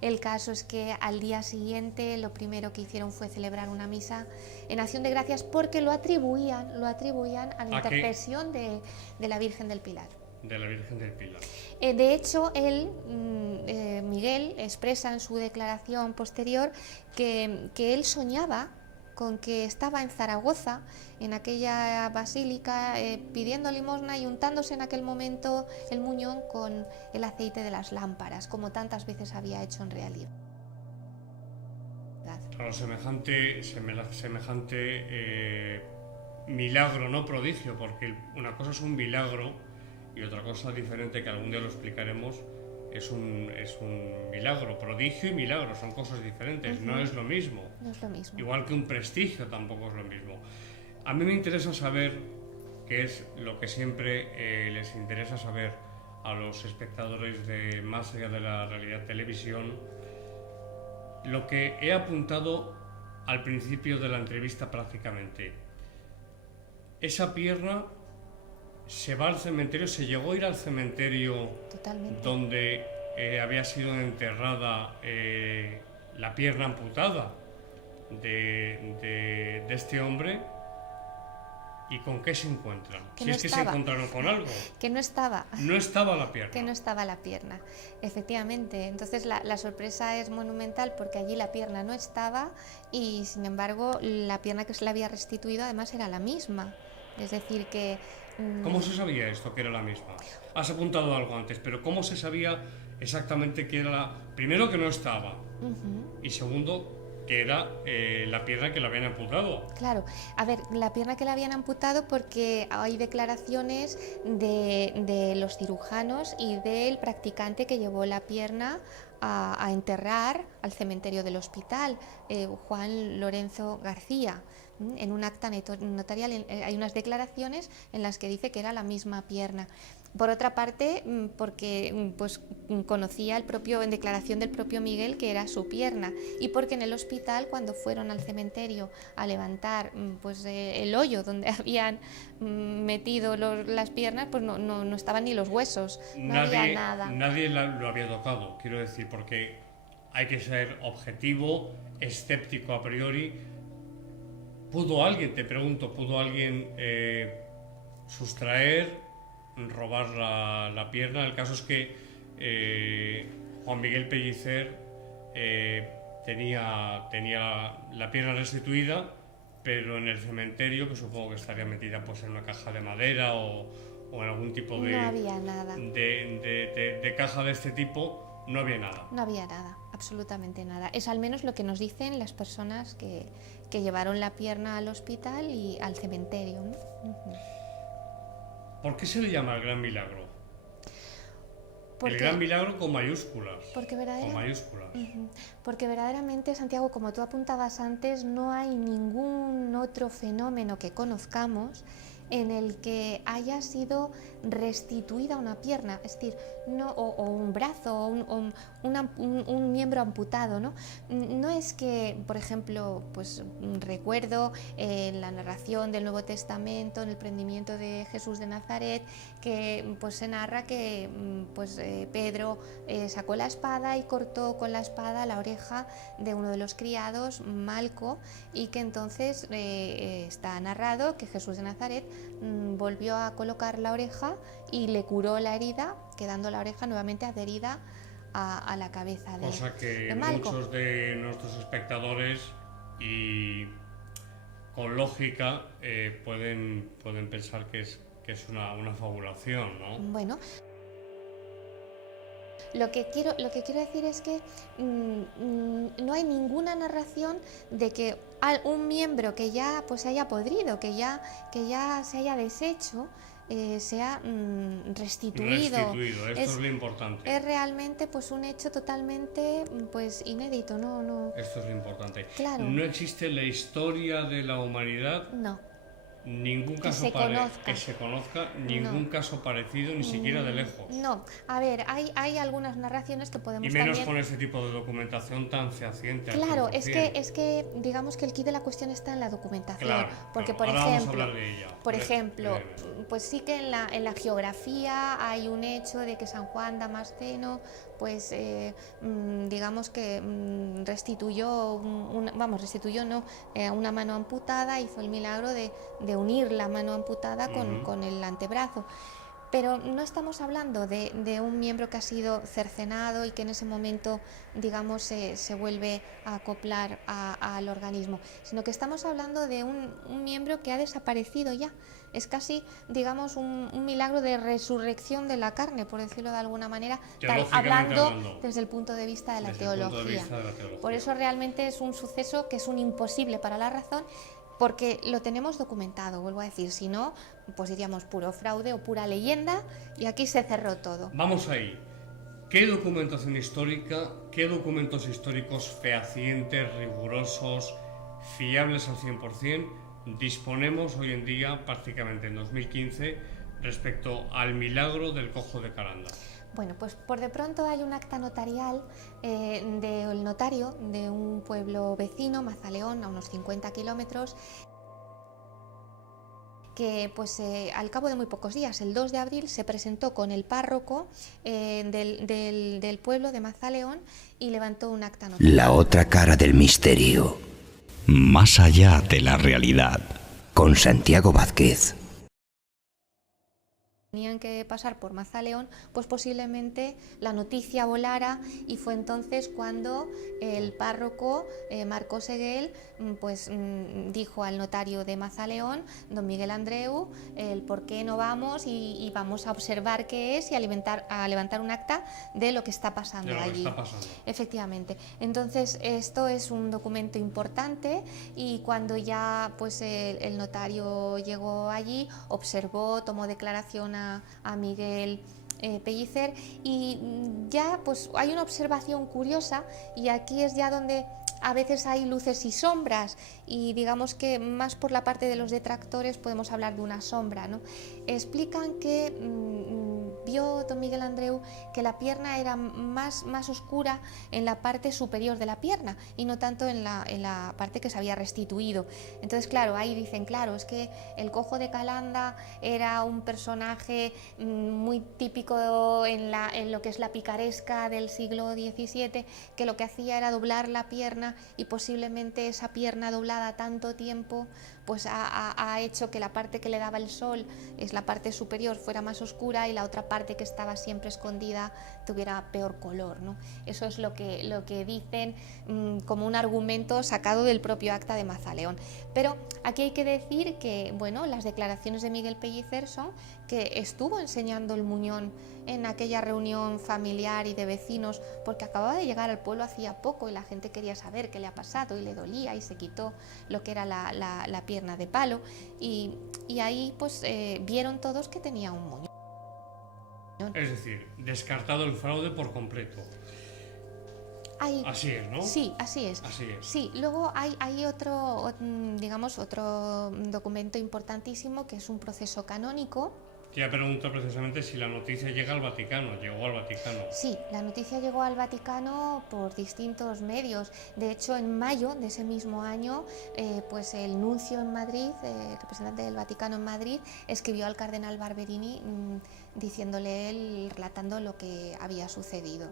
El caso es que al día siguiente lo primero que hicieron fue celebrar una misa en acción de gracias, porque lo atribuían a la intercesión de la Virgen del Pilar. De la Virgen del Pilar. De hecho, Miguel expresa en su declaración posterior que él soñaba con que estaba en Zaragoza, en aquella basílica, pidiendo limosna y untándose en aquel momento el muñón con el aceite de las lámparas, como tantas veces había hecho en realidad. Claro, semejante milagro, no prodigio, porque una cosa es un milagro y otra cosa diferente, que algún día lo explicaremos, es un milagro. Prodigio y milagro son cosas diferentes, no es lo mismo. No es lo mismo. Igual que un prestigio tampoco es lo mismo. A mí me interesa saber, que es lo que siempre les interesa saber a los espectadores de Más allá de la realidad televisión, lo que he apuntado al principio de la entrevista prácticamente. Esa pierna se va al cementerio, se llegó a ir al cementerio. Totalmente. Donde había sido enterrada la pierna amputada de este hombre. ¿Y con qué se encuentran? Que si no es que estaba. se encontraron con algo. Que no estaba. No estaba la pierna. Que no estaba la pierna, efectivamente. Entonces la sorpresa es monumental porque allí la pierna no estaba y sin embargo la pierna que se le había restituido además era la misma. Es decir que... ¿Cómo se sabía esto, que era la misma? Has apuntado algo antes, pero ¿cómo se sabía exactamente que era la... Primero, que no estaba. Y segundo, que era la pierna que le habían amputado. Claro, a ver, la pierna que le habían amputado porque hay declaraciones de los cirujanos y del practicante que llevó la pierna a enterrar al cementerio del hospital, Juan Lorenzo García. En un acta notarial hay unas declaraciones en las que dice que era la misma pierna. Por otra parte, porque pues conocía en declaración del propio Miguel que era su pierna, y porque en el hospital, cuando fueron al cementerio a levantar pues el hoyo donde habían metido las piernas, pues no estaban ni los huesos, no había nada. Nadie lo había tocado, quiero decir, porque hay que ser objetivo, escéptico a priori. ¿Pudo alguien, te pregunto, sustraer, robar la pierna? El caso es que Juan Miguel Pellicer tenía la pierna restituida, pero en el cementerio, que supongo que estaría metida pues en una caja de madera o en algún tipo de... No había nada. De caja de este tipo, no había nada. No había nada, absolutamente nada. Es al menos lo que nos dicen las personas que llevaron la pierna al hospital y al cementerio, ¿no? ¿Por qué se le llama el Gran Milagro? Porque, el Gran Milagro con mayúsculas. Porque verdaderamente, Santiago, como tú apuntabas antes, no hay ningún otro fenómeno que conozcamos en el que haya sido restituida una pierna, es decir, o un brazo o un miembro amputado, ¿no? No es que, por ejemplo, pues recuerdo en la narración del Nuevo Testamento, en el prendimiento de Jesús de Nazaret, que pues se narra que Pedro sacó la espada y cortó con la espada la oreja de uno de los criados, Malco, y que entonces está narrado que Jesús de Nazaret volvió a colocar la oreja y le curó la herida, quedando la oreja nuevamente adherida a la cabeza de Malco. Cosa que muchos de nuestros espectadores, y con lógica, pueden pensar que es una fabulación, ¿no? Bueno, lo que quiero decir es que no hay ninguna narración de que un miembro que ya pues se haya podrido, que ya se haya deshecho, sea restituido. Esto es lo importante. Es realmente pues un hecho totalmente pues inédito, no. Esto es lo importante. Claro. No existe en la historia de la humanidad. No. Ningún caso que se conozca, ningún caso parecido, ni siquiera de lejos. No, a ver, hay algunas narraciones que podemos y menos también... con este tipo de documentación tan fehaciente. Claro, es que digamos que el quid de la cuestión está en la documentación, claro, porque claro. Ahora vamos a hablar de ella. Por ejemplo, pues sí que en la geografía hay un hecho de que San Juan Damasceno pues digamos que restituyó una mano amputada, hizo el milagro de unir la mano amputada con el antebrazo. Pero no estamos hablando de un miembro que ha sido cercenado y que en ese momento, digamos, se vuelve a acoplar al organismo, sino que estamos hablando de un miembro que ha desaparecido ya. Es casi, digamos, un milagro de resurrección de la carne, por decirlo de alguna manera, hablando desde el punto de vista de la teología. Por eso realmente es un suceso que es un imposible para la razón, porque lo tenemos documentado, vuelvo a decir, si no, pues diríamos puro fraude o pura leyenda, y aquí se cerró todo. Vamos ahí. ¿Qué documentación histórica, qué documentos históricos fehacientes, rigurosos, fiables al 100% disponemos hoy en día, prácticamente en 2015, respecto al milagro del cojo de Calanda? Bueno, pues por de pronto hay un acta notarial del notario de un pueblo vecino, Mazaleón, a unos 50 kilómetros, que pues al cabo de muy pocos días, el 2 de abril, se presentó con el párroco del pueblo de Mazaleón y levantó un acta notarial. La otra cara del misterio. Más allá de la realidad. Con Santiago Vázquez. Tenían que pasar por Mazaleón, pues posiblemente la noticia volara, y fue entonces cuando el párroco Marcos Seguel pues dijo al notario de Mazaleón, don Miguel Andreu, el por qué no vamos y vamos a observar qué es y a levantar un acta de lo que está pasando allí. Efectivamente. Entonces esto es un documento importante, y cuando ya pues el notario llegó allí, observó, tomó declaración a Miguel Pellicer, y ya pues hay una observación curiosa, y aquí es ya donde a veces hay luces y sombras, y digamos que más por la parte de los detractores podemos hablar de una sombra, ¿no? Explican que vio don Miguel Andreu que la pierna era más oscura en la parte superior de la pierna y no tanto en la parte que se había restituido. Entonces, claro, ahí dicen, claro, es que el cojo de Calanda era un personaje muy típico en lo que es la picaresca del siglo XVII, que lo que hacía era doblar la pierna, y posiblemente esa pierna doblada tanto tiempo pues ha hecho que la parte que le daba el sol, es la parte superior, fuera más oscura, y la otra parte que estaba siempre escondida tuviera peor color, ¿no? Eso es lo que dicen como un argumento sacado del propio acta de Mazaleón. Pero aquí hay que decir que, bueno, las declaraciones de Miguel Pellicer son que estuvo enseñando el muñón en aquella reunión familiar y de vecinos, porque acababa de llegar al pueblo hacía poco y la gente quería saber qué le ha pasado, y le dolía, y se quitó lo que era la pierna de palo, y ahí pues vieron todos que tenía un muñón. Es decir, descartado el fraude por completo. Así es, ¿no? Sí, así es. Así es. Sí, luego hay otro, digamos, otro documento importantísimo, que es un proceso canónico. Te iba a preguntar precisamente si la noticia llegó al Vaticano. Sí, la noticia llegó al Vaticano por distintos medios. De hecho, en mayo de ese mismo año, pues el nuncio en Madrid, el representante del Vaticano en Madrid, escribió al cardenal Barberini relatando lo que había sucedido.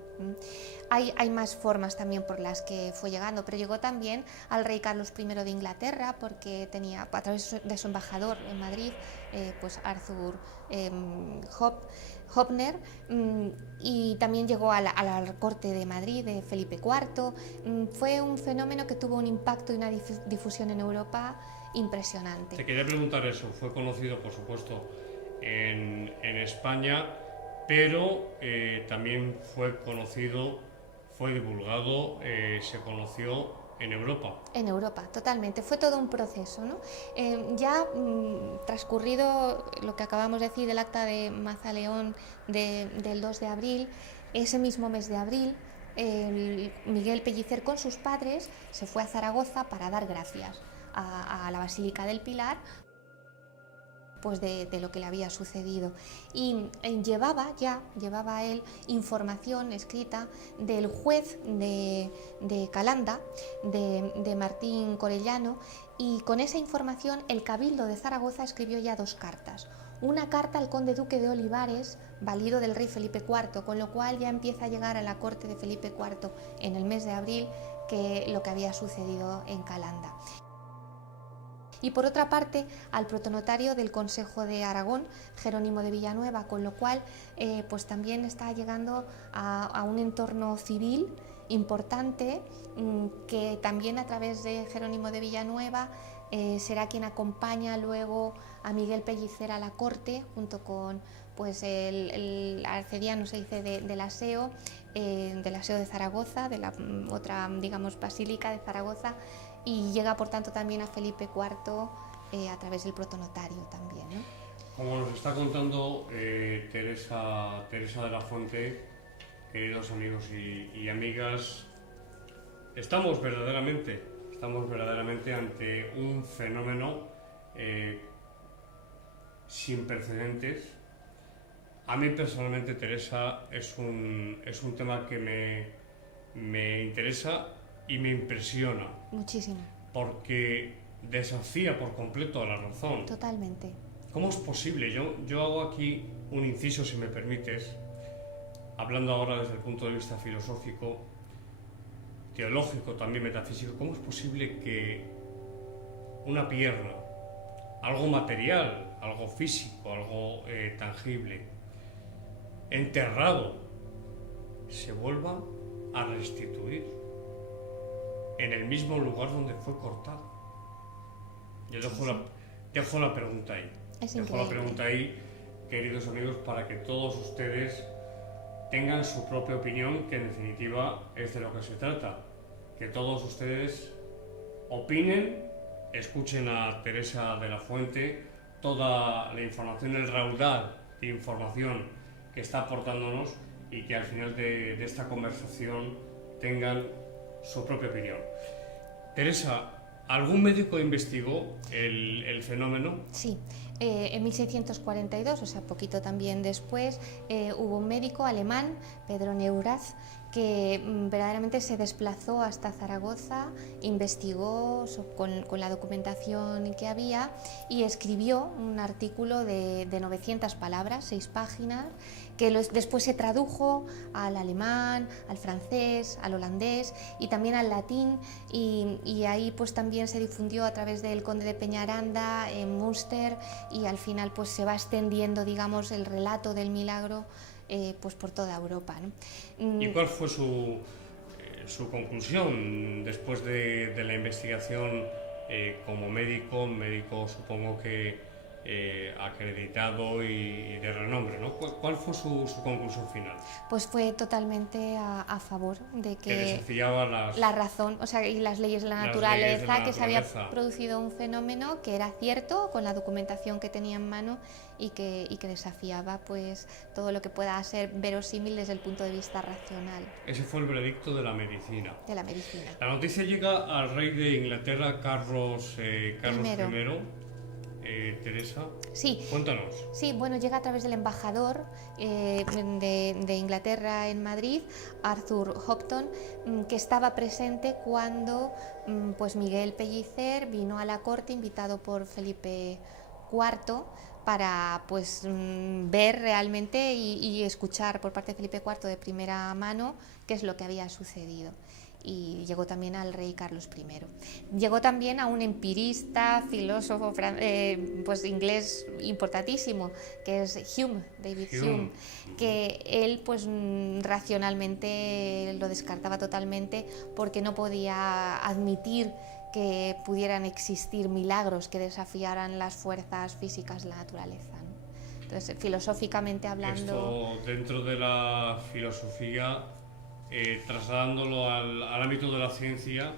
Hay más formas también por las que fue llegando, pero llegó también al rey Carlos I de Inglaterra, porque tenía, a través de su embajador en Madrid, pues Arthur Hopner, y también llegó a la corte de Madrid de Felipe IV. Fue un fenómeno que tuvo un impacto y una difusión en Europa impresionante. Te quería preguntar eso. Fue conocido, por supuesto, en España, pero también fue conocido, fue divulgado, se conoció en Europa. En Europa, totalmente. Fue todo un proceso, ¿no? Ya transcurrido lo que acabamos de decir del acta de Mazaleón del 2 de abril, ese mismo mes de abril, Miguel Pellicer con sus padres se fue a Zaragoza para dar gracias a la Basílica del Pilar, pues de lo que le había sucedido, y llevaba él información escrita del juez de Calanda, de Martín Corellano, y con esa información el Cabildo de Zaragoza escribió ya 2 cartas. Una carta al conde duque de Olivares, valido del rey Felipe IV, con lo cual ya empieza a llegar a la corte de Felipe IV en el mes de abril lo que había sucedido en Calanda. y por otra parte al protonotario del Consejo de Aragón, Jerónimo de Villanueva, con lo cual pues también está llegando a un entorno civil importante, que también a través de Jerónimo de Villanueva será quien acompaña luego a Miguel Pellicer a la corte, junto con pues el arcediano, se dice, del Aseo de Zaragoza, de la otra, digamos, basílica de Zaragoza, y llega por tanto también a Felipe IV a través del protonotario también, ¿no? Como nos está contando Teresa de la Fuente, queridos amigos y amigas, estamos verdaderamente ante un fenómeno sin precedentes. A mí personalmente, Teresa, es un tema que me interesa y me impresiona. Muchísimo. Porque desafía por completo a la razón. Totalmente. ¿Cómo es posible? Yo hago aquí un inciso, si me permites, hablando ahora desde el punto de vista filosófico, teológico, también metafísico. ¿Cómo es posible que una pierna, algo material, algo físico, algo tangible, enterrado, se vuelva a restituir en el mismo lugar donde fue cortado? Yo dejo la pregunta ahí. Dejo la pregunta ahí, queridos amigos, para que todos ustedes tengan su propia opinión, que en definitiva es de lo que se trata. Que todos ustedes opinen, escuchen a Teresa de la Fuente, toda la información, el raudal de información que está aportándonos, y que al final de esta conversación tengan su propia opinión. Teresa, ¿algún médico investigó el fenómeno? Sí. En 1642, o sea, poquito también después, hubo un médico alemán, Pedro Neurath, que verdaderamente se desplazó hasta Zaragoza, investigó con la documentación que había y escribió un artículo de 900 palabras, 6 páginas, que después se tradujo al alemán, al francés, al holandés y también al latín, y ahí pues también se difundió a través del conde de Peñaranda en Münster, y al final pues se va extendiendo, digamos, el relato del milagro pues por toda Europa, ¿no? ¿Y cuál fue su conclusión después de la investigación como médico supongo que acreditado y de renombre, ¿no? ¿Cuál fue su conclusión final? Pues fue totalmente a favor de que desafiaba la razón, o sea, y las leyes de la naturaleza, que se había producido un fenómeno que era cierto con la documentación que tenía en mano y que desafiaba pues todo lo que pueda ser verosímil desde el punto de vista racional. Ese fue el veredicto de la medicina. De la medicina. La noticia llega al rey de Inglaterra, Carlos I. Teresa, sí. Cuéntanos. Sí, bueno, llega a través del embajador de Inglaterra en Madrid, Arthur Hopton, que estaba presente cuando pues Miguel Pellicer vino a la corte invitado por Felipe IV para pues ver realmente y escuchar por parte de Felipe IV de primera mano qué es lo que había sucedido. Y llegó también al rey Carlos I. Llegó también a un empirista, filósofo pues inglés importantísimo, que es David Hume, que él pues racionalmente lo descartaba totalmente, porque no podía admitir que pudieran existir milagros que desafiaran las fuerzas físicas de la naturaleza, ¿no? Entonces, filosóficamente hablando... Esto, dentro de la filosofía, trasladándolo al ámbito de la ciencia,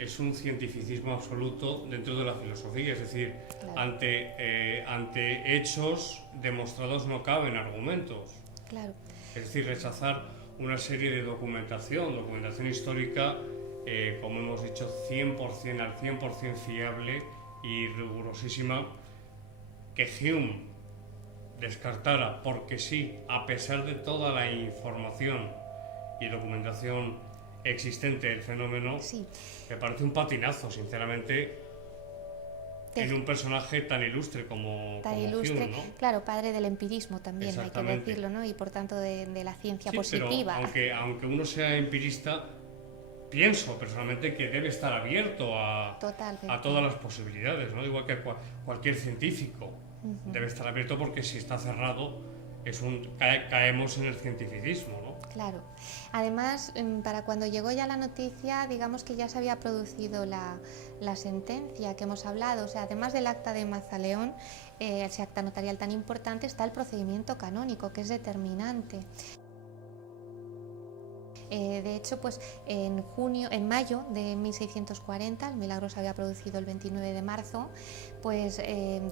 es un cientificismo absoluto dentro de la filosofía, es decir, claro. ante hechos demostrados no caben argumentos. Claro. Es decir, rechazar una serie de documentación histórica, como hemos dicho, al 100% fiable y rigurosísima, que Hume descartara porque sí, a pesar de toda la información y documentación existente del fenómeno, sí. Me parece un patinazo, sinceramente, en un personaje tan ilustre como Hume, ¿no? Claro, padre del empirismo también, hay que decirlo, ¿no? Y por tanto de la ciencia positiva. Pero aunque uno sea empirista, pienso personalmente que debe estar abierto a todas las posibilidades, ¿no? Igual que cualquier científico debe estar abierto, porque si está cerrado caemos en el cientificismo, ¿no? Claro. Además, para cuando llegó ya la noticia, digamos que ya se había producido la sentencia que hemos hablado. O sea, además del acta de Mazaleón, ese acta notarial tan importante, está el procedimiento canónico, que es determinante. De hecho, pues en mayo de 1640, el milagro se había producido el 29 de marzo, pues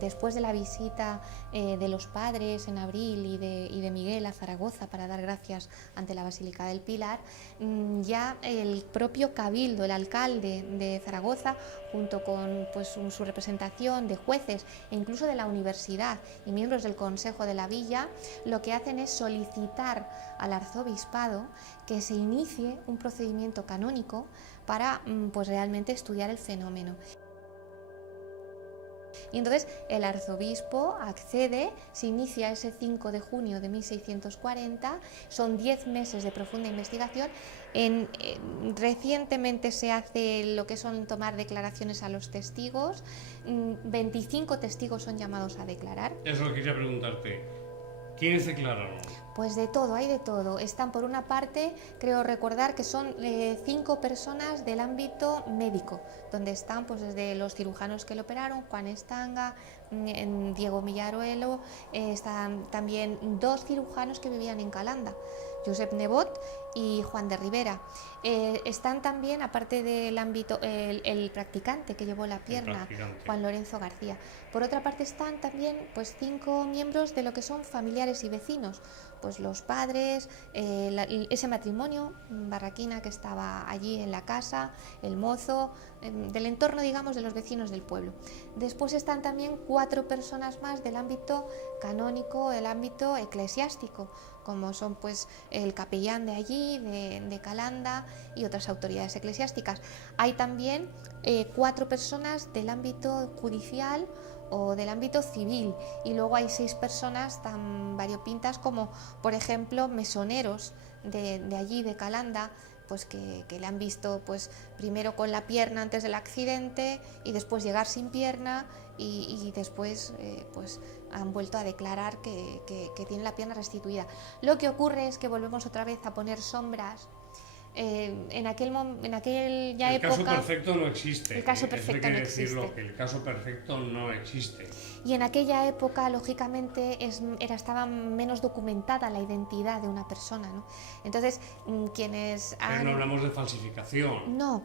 después de la visita de los padres en abril y de Miguel a Zaragoza para dar gracias ante la Basílica del Pilar, ya el propio cabildo, el alcalde de Zaragoza, junto con pues, su representación de jueces e incluso de la universidad y miembros del Consejo de la Villa, lo que hacen es solicitar al arzobispado que se inicie un procedimiento canónico para pues realmente estudiar el fenómeno. Y entonces el arzobispo accede, se inicia ese 5 de junio de 1640, son 10 meses de profunda investigación. Recientemente se hace lo que son tomar declaraciones a los testigos, 25 testigos son llamados a declarar. Eso lo quería preguntarte. ¿Quiénes declararon? Pues de todo, hay de todo. Están, por una parte, creo recordar que son 5 personas del ámbito médico, donde están pues desde los cirujanos que le operaron, Juan Estanga, Diego Millaruelo, están también 2 cirujanos que vivían en Calanda, Josep Nebot y Juan de Rivera. Están también, aparte del ámbito, el practicante que llevó la pierna, Juan Lorenzo García. Por otra parte están también pues 5 miembros de lo que son familiares y vecinos, pues los padres, ese matrimonio barraquina que estaba allí en la casa, el mozo, del entorno, digamos, de los vecinos del pueblo. Después están también 4 personas más del ámbito canónico, el ámbito eclesiástico, como son pues el capellán de allí, de Calanda, y otras autoridades eclesiásticas. Hay también 4 personas del ámbito judicial o del ámbito civil, y luego hay 6 personas tan variopintas como, por ejemplo, mesoneros de allí, de Calanda, pues que le han visto pues primero con la pierna antes del accidente y después llegar sin pierna, y después pues han vuelto a declarar que tiene la pierna restituida. Lo que ocurre es que volvemos otra vez a poner sombras. En aquella época... El caso perfecto no existe. El caso perfecto no existe. Que el caso perfecto no existe. Y en aquella época, lógicamente, estaba menos documentada la identidad de una persona, ¿no? Entonces, quienes han... Pero no hablamos de falsificación. No,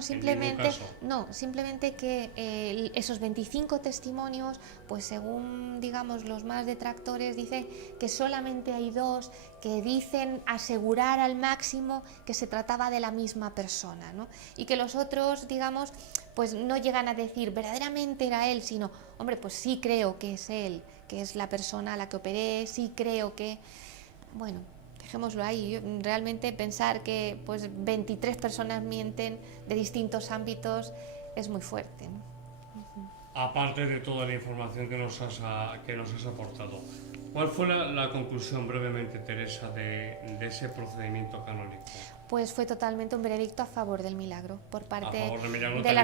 simplemente que esos 25 testimonios, pues según, digamos, los más detractores, dicen que solamente hay 2 que dicen asegurar al máximo que se trataba de la misma persona, ¿no? Y que los otros, digamos, pues no llegan a decir verdaderamente era él, sino, hombre, pues sí creo que es él, que es la persona a la que operé, sí creo que... Bueno, dejémoslo ahí. Realmente pensar que pues 23 personas mienten de distintos ámbitos es muy fuerte, ¿no? Aparte de toda la información que nos has aportado, ¿cuál fue la conclusión, brevemente, Teresa, de ese procedimiento canónico? Pues fue totalmente un veredicto a favor del milagro por parte del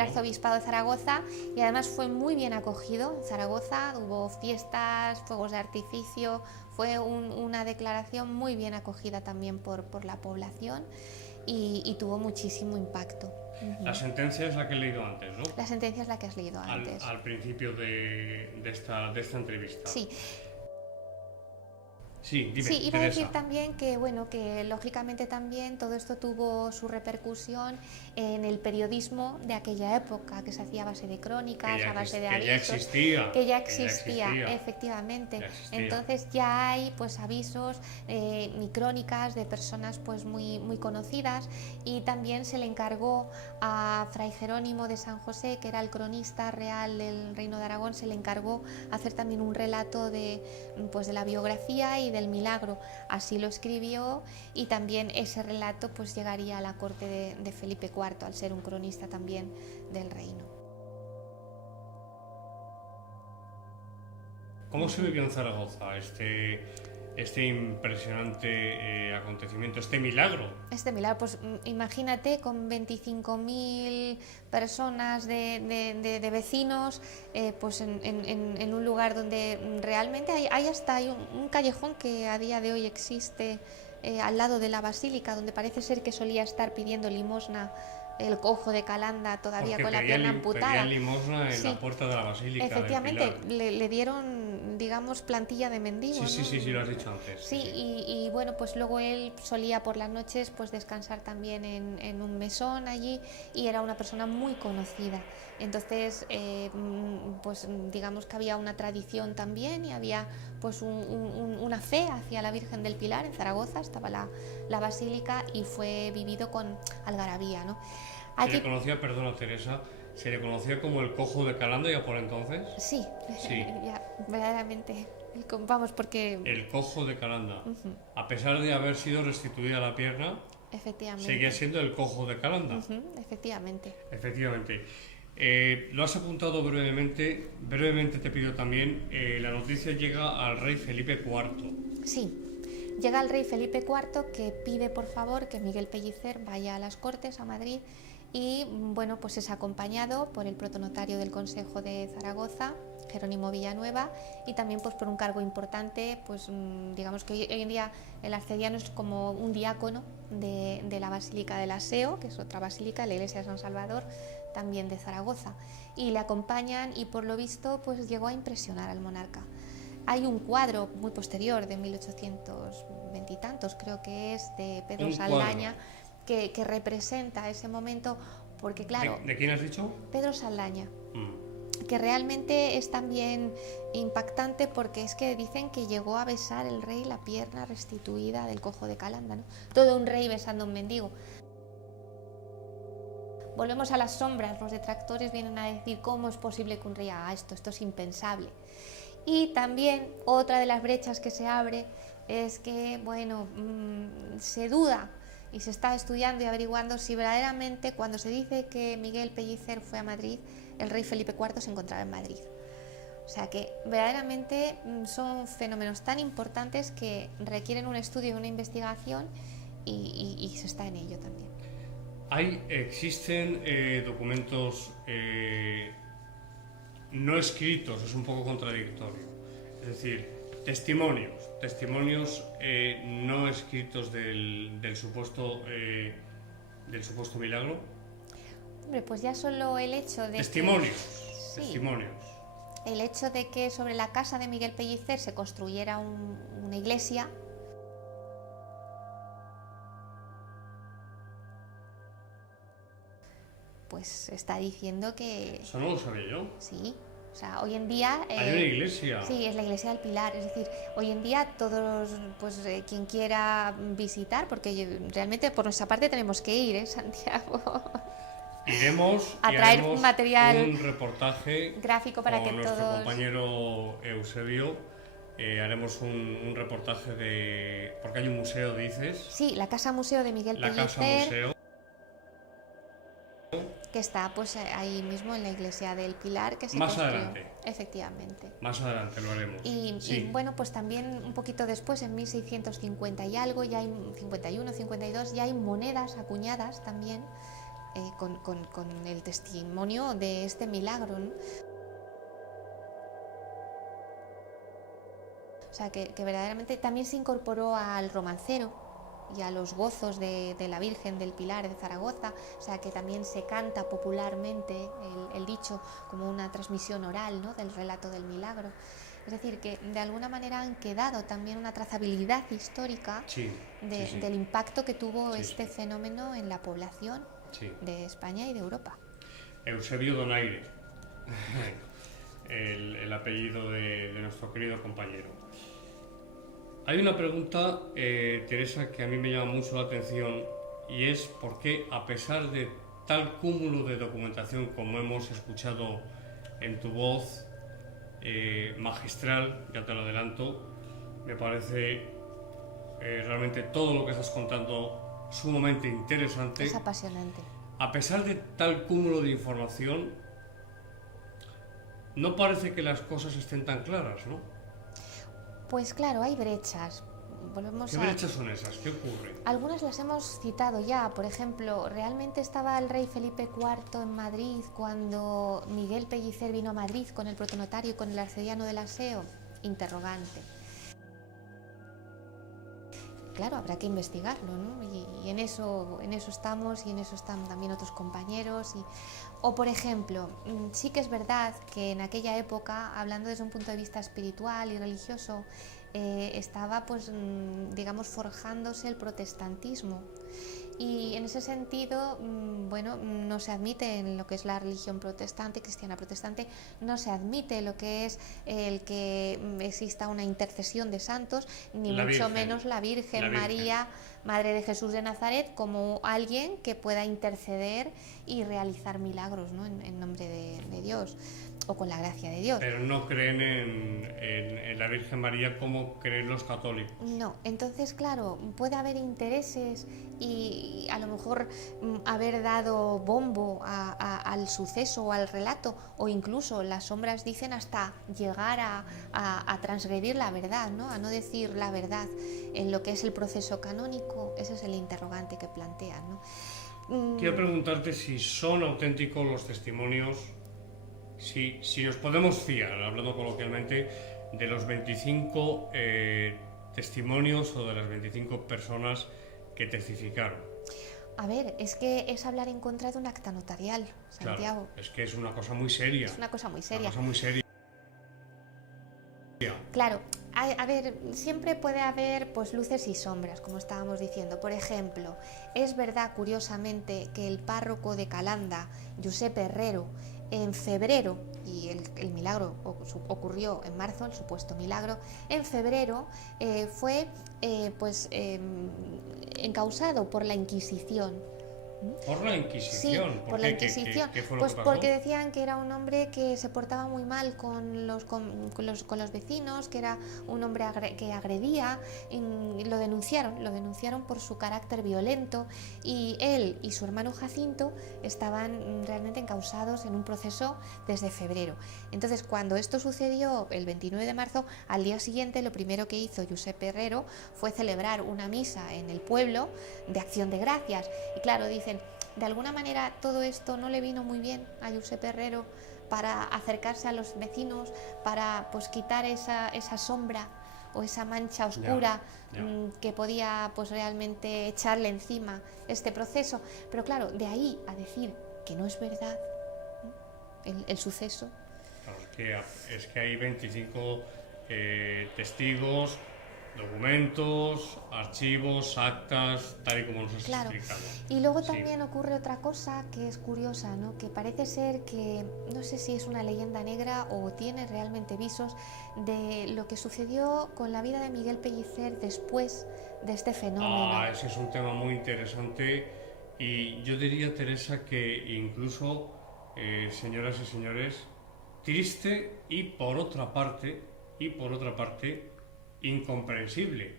arzobispado de Zaragoza, y además fue muy bien acogido en Zaragoza. Hubo fiestas, fuegos de artificio, fue una declaración muy bien acogida también por la población, y tuvo muchísimo impacto. La sentencia es la que he leído antes, ¿no? La sentencia es la que has leído antes. Al principio de esta entrevista. Sí. Sí, dime, sí, iba Teresa. a decir también que, bueno, que lógicamente también todo esto tuvo su repercusión en el periodismo de aquella época, que se hacía a base de crónicas, a base de avisos. Que ya existía, efectivamente. Entonces ya hay pues avisos y crónicas de personas pues muy, muy conocidas, y también se le encargó a Fray Jerónimo de San José, que era el cronista real del Reino de Aragón, se le encargó hacer también un relato de la biografía y del milagro. Así lo escribió, y también ese relato pues llegaría a la corte de Felipe IV, al ser un cronista también del reino. ¿Cómo se vivió en Zaragoza este impresionante acontecimiento, este milagro. Este milagro, pues imagínate con 25.000 personas de vecinos, pues en un lugar donde realmente hay un callejón que a día de hoy existe al lado de la basílica, donde parece ser que solía estar pidiendo limosna el cojo de Calanda todavía Porque con la pierna amputada. pedía limosna en la puerta de la basílica. Efectivamente, le dieron, digamos, plantilla de mendigo. Sí, ¿no? sí, lo has dicho antes. Sí, y bueno, pues luego él solía por las noches pues descansar también en un mesón allí, y era una persona muy conocida. Entonces, pues digamos que había una tradición también, y había pues una fe hacia la Virgen del Pilar. En Zaragoza estaba la basílica y fue vivido con algarabía, ¿no? Se le conocía, perdona Teresa, se le conocía como el cojo de Calanda ya por entonces. Sí, ya, verdaderamente. Vamos, porque... El cojo de Calanda. A pesar de haber sido restituida la pierna, efectivamente, seguía siendo el cojo de Calanda. Efectivamente. Efectivamente. Lo has apuntado brevemente. Brevemente te pido también, la noticia llega al rey Felipe IV. Sí. Llega el rey Felipe IV, que pide por favor que Miguel Pellicer vaya a las Cortes, a Madrid, y bueno, pues es acompañado por el protonotario del Consejo de Zaragoza, Jerónimo Villanueva, y también pues por un cargo importante, pues digamos que hoy en día el arcediano es como un diácono de la Basílica del Aseo, que es otra basílica, la iglesia de San Salvador, también de Zaragoza, y le acompañan, y por lo visto pues llegó a impresionar al monarca. Hay un cuadro muy posterior, de 1820 y tantos, creo que es, de Pedro Saldaña, que representa ese momento, porque claro... ¿De quién has dicho? Pedro Saldaña, que realmente es también impactante, porque es que dicen que llegó a besar el rey la pierna restituida del cojo de Calanda, ¿no? Todo un rey besando a un mendigo. Volvemos a las sombras, los detractores vienen a decir cómo es posible que un rey haga esto es impensable. Y también otra de las brechas que se abre es que, bueno, se duda y se está estudiando y averiguando si verdaderamente, cuando se dice que Miguel Pellicer fue a Madrid, el rey Felipe IV se encontraba en Madrid. O sea que verdaderamente son fenómenos tan importantes que requieren un estudio y una investigación, y se está en ello también. Existen documentos no escritos, es un poco contradictorio, es decir, testimonios no escritos del supuesto milagro. Hombre, pues ya solo el hecho de testimonios. El hecho de que sobre la casa de Miguel Pellicer se construyera una iglesia, pues está diciendo que... Eso no lo sabía yo. Sí, o sea, hoy en día... hay una iglesia. Sí, es la iglesia del Pilar, es decir, hoy en día todos, pues quien quiera visitar, porque realmente por nuestra parte tenemos que ir, Santiago. Iremos a traer un material, un reportaje gráfico para que nuestro todos... compañero Eusebio. Haremos un reportaje porque hay un museo, dices. Sí, la casa museo de Miguel Pellicer. La casa museo. Que está pues ahí mismo en la iglesia del Pilar, que se más construyó. Adelante. Efectivamente. Más adelante lo haremos. Y bueno, pues también un poquito después, en 1650 y algo, ya hay 51, 52, ya hay monedas acuñadas también con el testimonio de este milagro, ¿no? O sea, que verdaderamente también se incorporó al romancero y a los gozos de la Virgen del Pilar de Zaragoza, o sea que también se canta popularmente el dicho como una transmisión oral, ¿no?, del relato del milagro. Es decir, que de alguna manera han quedado también una trazabilidad histórica del impacto que tuvo este fenómeno en la población de España y de Europa. Eusebio Donaire, el apellido de nuestro querido compañero. Hay una pregunta, Teresa, que a mí me llama mucho la atención, y es por qué, a pesar de tal cúmulo de documentación como hemos escuchado en tu voz magistral, ya te lo adelanto, me parece realmente todo lo que estás contando sumamente interesante. Es apasionante. A pesar de tal cúmulo de información, no parece que las cosas estén tan claras, ¿no? Pues claro, hay brechas. Volvemos ¿Qué brechas son esas? ¿Qué ocurre? Algunas las hemos citado ya. Por ejemplo, ¿realmente estaba el rey Felipe IV en Madrid cuando Miguel Pellicer vino a Madrid con el protonotario y con el arcediano del Aseo? Interrogante. Claro, habrá que investigarlo, ¿no? Y en eso estamos, y en eso están también otros compañeros. O, por ejemplo, sí que es verdad que en aquella época, hablando desde un punto de vista espiritual y religioso, estaba, pues, digamos, forjándose el protestantismo. Y en ese sentido, bueno, no se admite en lo que es la religión protestante, cristiana protestante, no se admite lo que es el que exista una intercesión de santos, ni mucho menos la Virgen María, Madre de Jesús de Nazaret, como alguien que pueda interceder y realizar milagros, ¿no? en nombre de Dios, o con la gracia de Dios. Pero no creen en la Virgen María como creen los católicos. No, entonces claro, puede haber intereses y a lo mejor haber dado bombo al suceso o al relato, o incluso las sombras dicen hasta llegar a transgredir la verdad, ¿no? A no decir la verdad en lo que es el proceso canónico. Ese es el interrogante que plantean, ¿no? Quiero preguntarte si son auténticos los testimonios, si nos podemos fiar, hablando coloquialmente, de los 25 testimonios o de las 25 personas que testificaron. A ver, es que es hablar en contra de un acta notarial, Santiago. Claro, es que es una cosa muy seria. Es una cosa muy seria. Una cosa muy seria. Claro, a ver, siempre puede haber pues luces y sombras, como estábamos diciendo. Por ejemplo, es verdad, curiosamente, que el párroco de Calanda, Josep Herrero, en febrero, y el milagro ocurrió en marzo, el supuesto milagro, en febrero fue encausado por la Inquisición. ¿Por la Inquisición? Sí, por la Inquisición. ¿Qué fue lo pues que pasó? porque decían que era un hombre que se portaba muy mal con los vecinos, que era un hombre que agredía, y lo denunciaron por su carácter violento, y él y su hermano Jacinto estaban realmente encausados en un proceso desde febrero. Entonces, cuando esto sucedió el 29 de marzo, al día siguiente lo primero que hizo Josep Herrero fue celebrar una misa en el pueblo de acción de gracias. Y claro, dicen, de alguna manera todo esto no le vino muy bien a Josep Herrero para acercarse a los vecinos, para pues quitar esa sombra o esa mancha oscura que podía pues realmente echarle encima este proceso. Pero claro, de ahí a decir que no es verdad el suceso. Claro, es que hay 25 testigos, documentos, archivos, actas, tal y como nos has explicado. Y luego también ocurre otra cosa que es curiosa, ¿no? Que parece ser que, no sé si es una leyenda negra o tiene realmente visos de lo que sucedió con la vida de Miguel Pellicer después de este fenómeno. Ese es un tema muy interesante, y yo diría, Teresa, que incluso, señoras y señores, triste y por otra parte, incomprensible.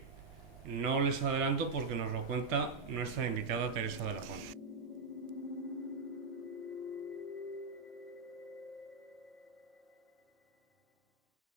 No les adelanto porque nos lo cuenta nuestra invitada Teresa de la Fuente.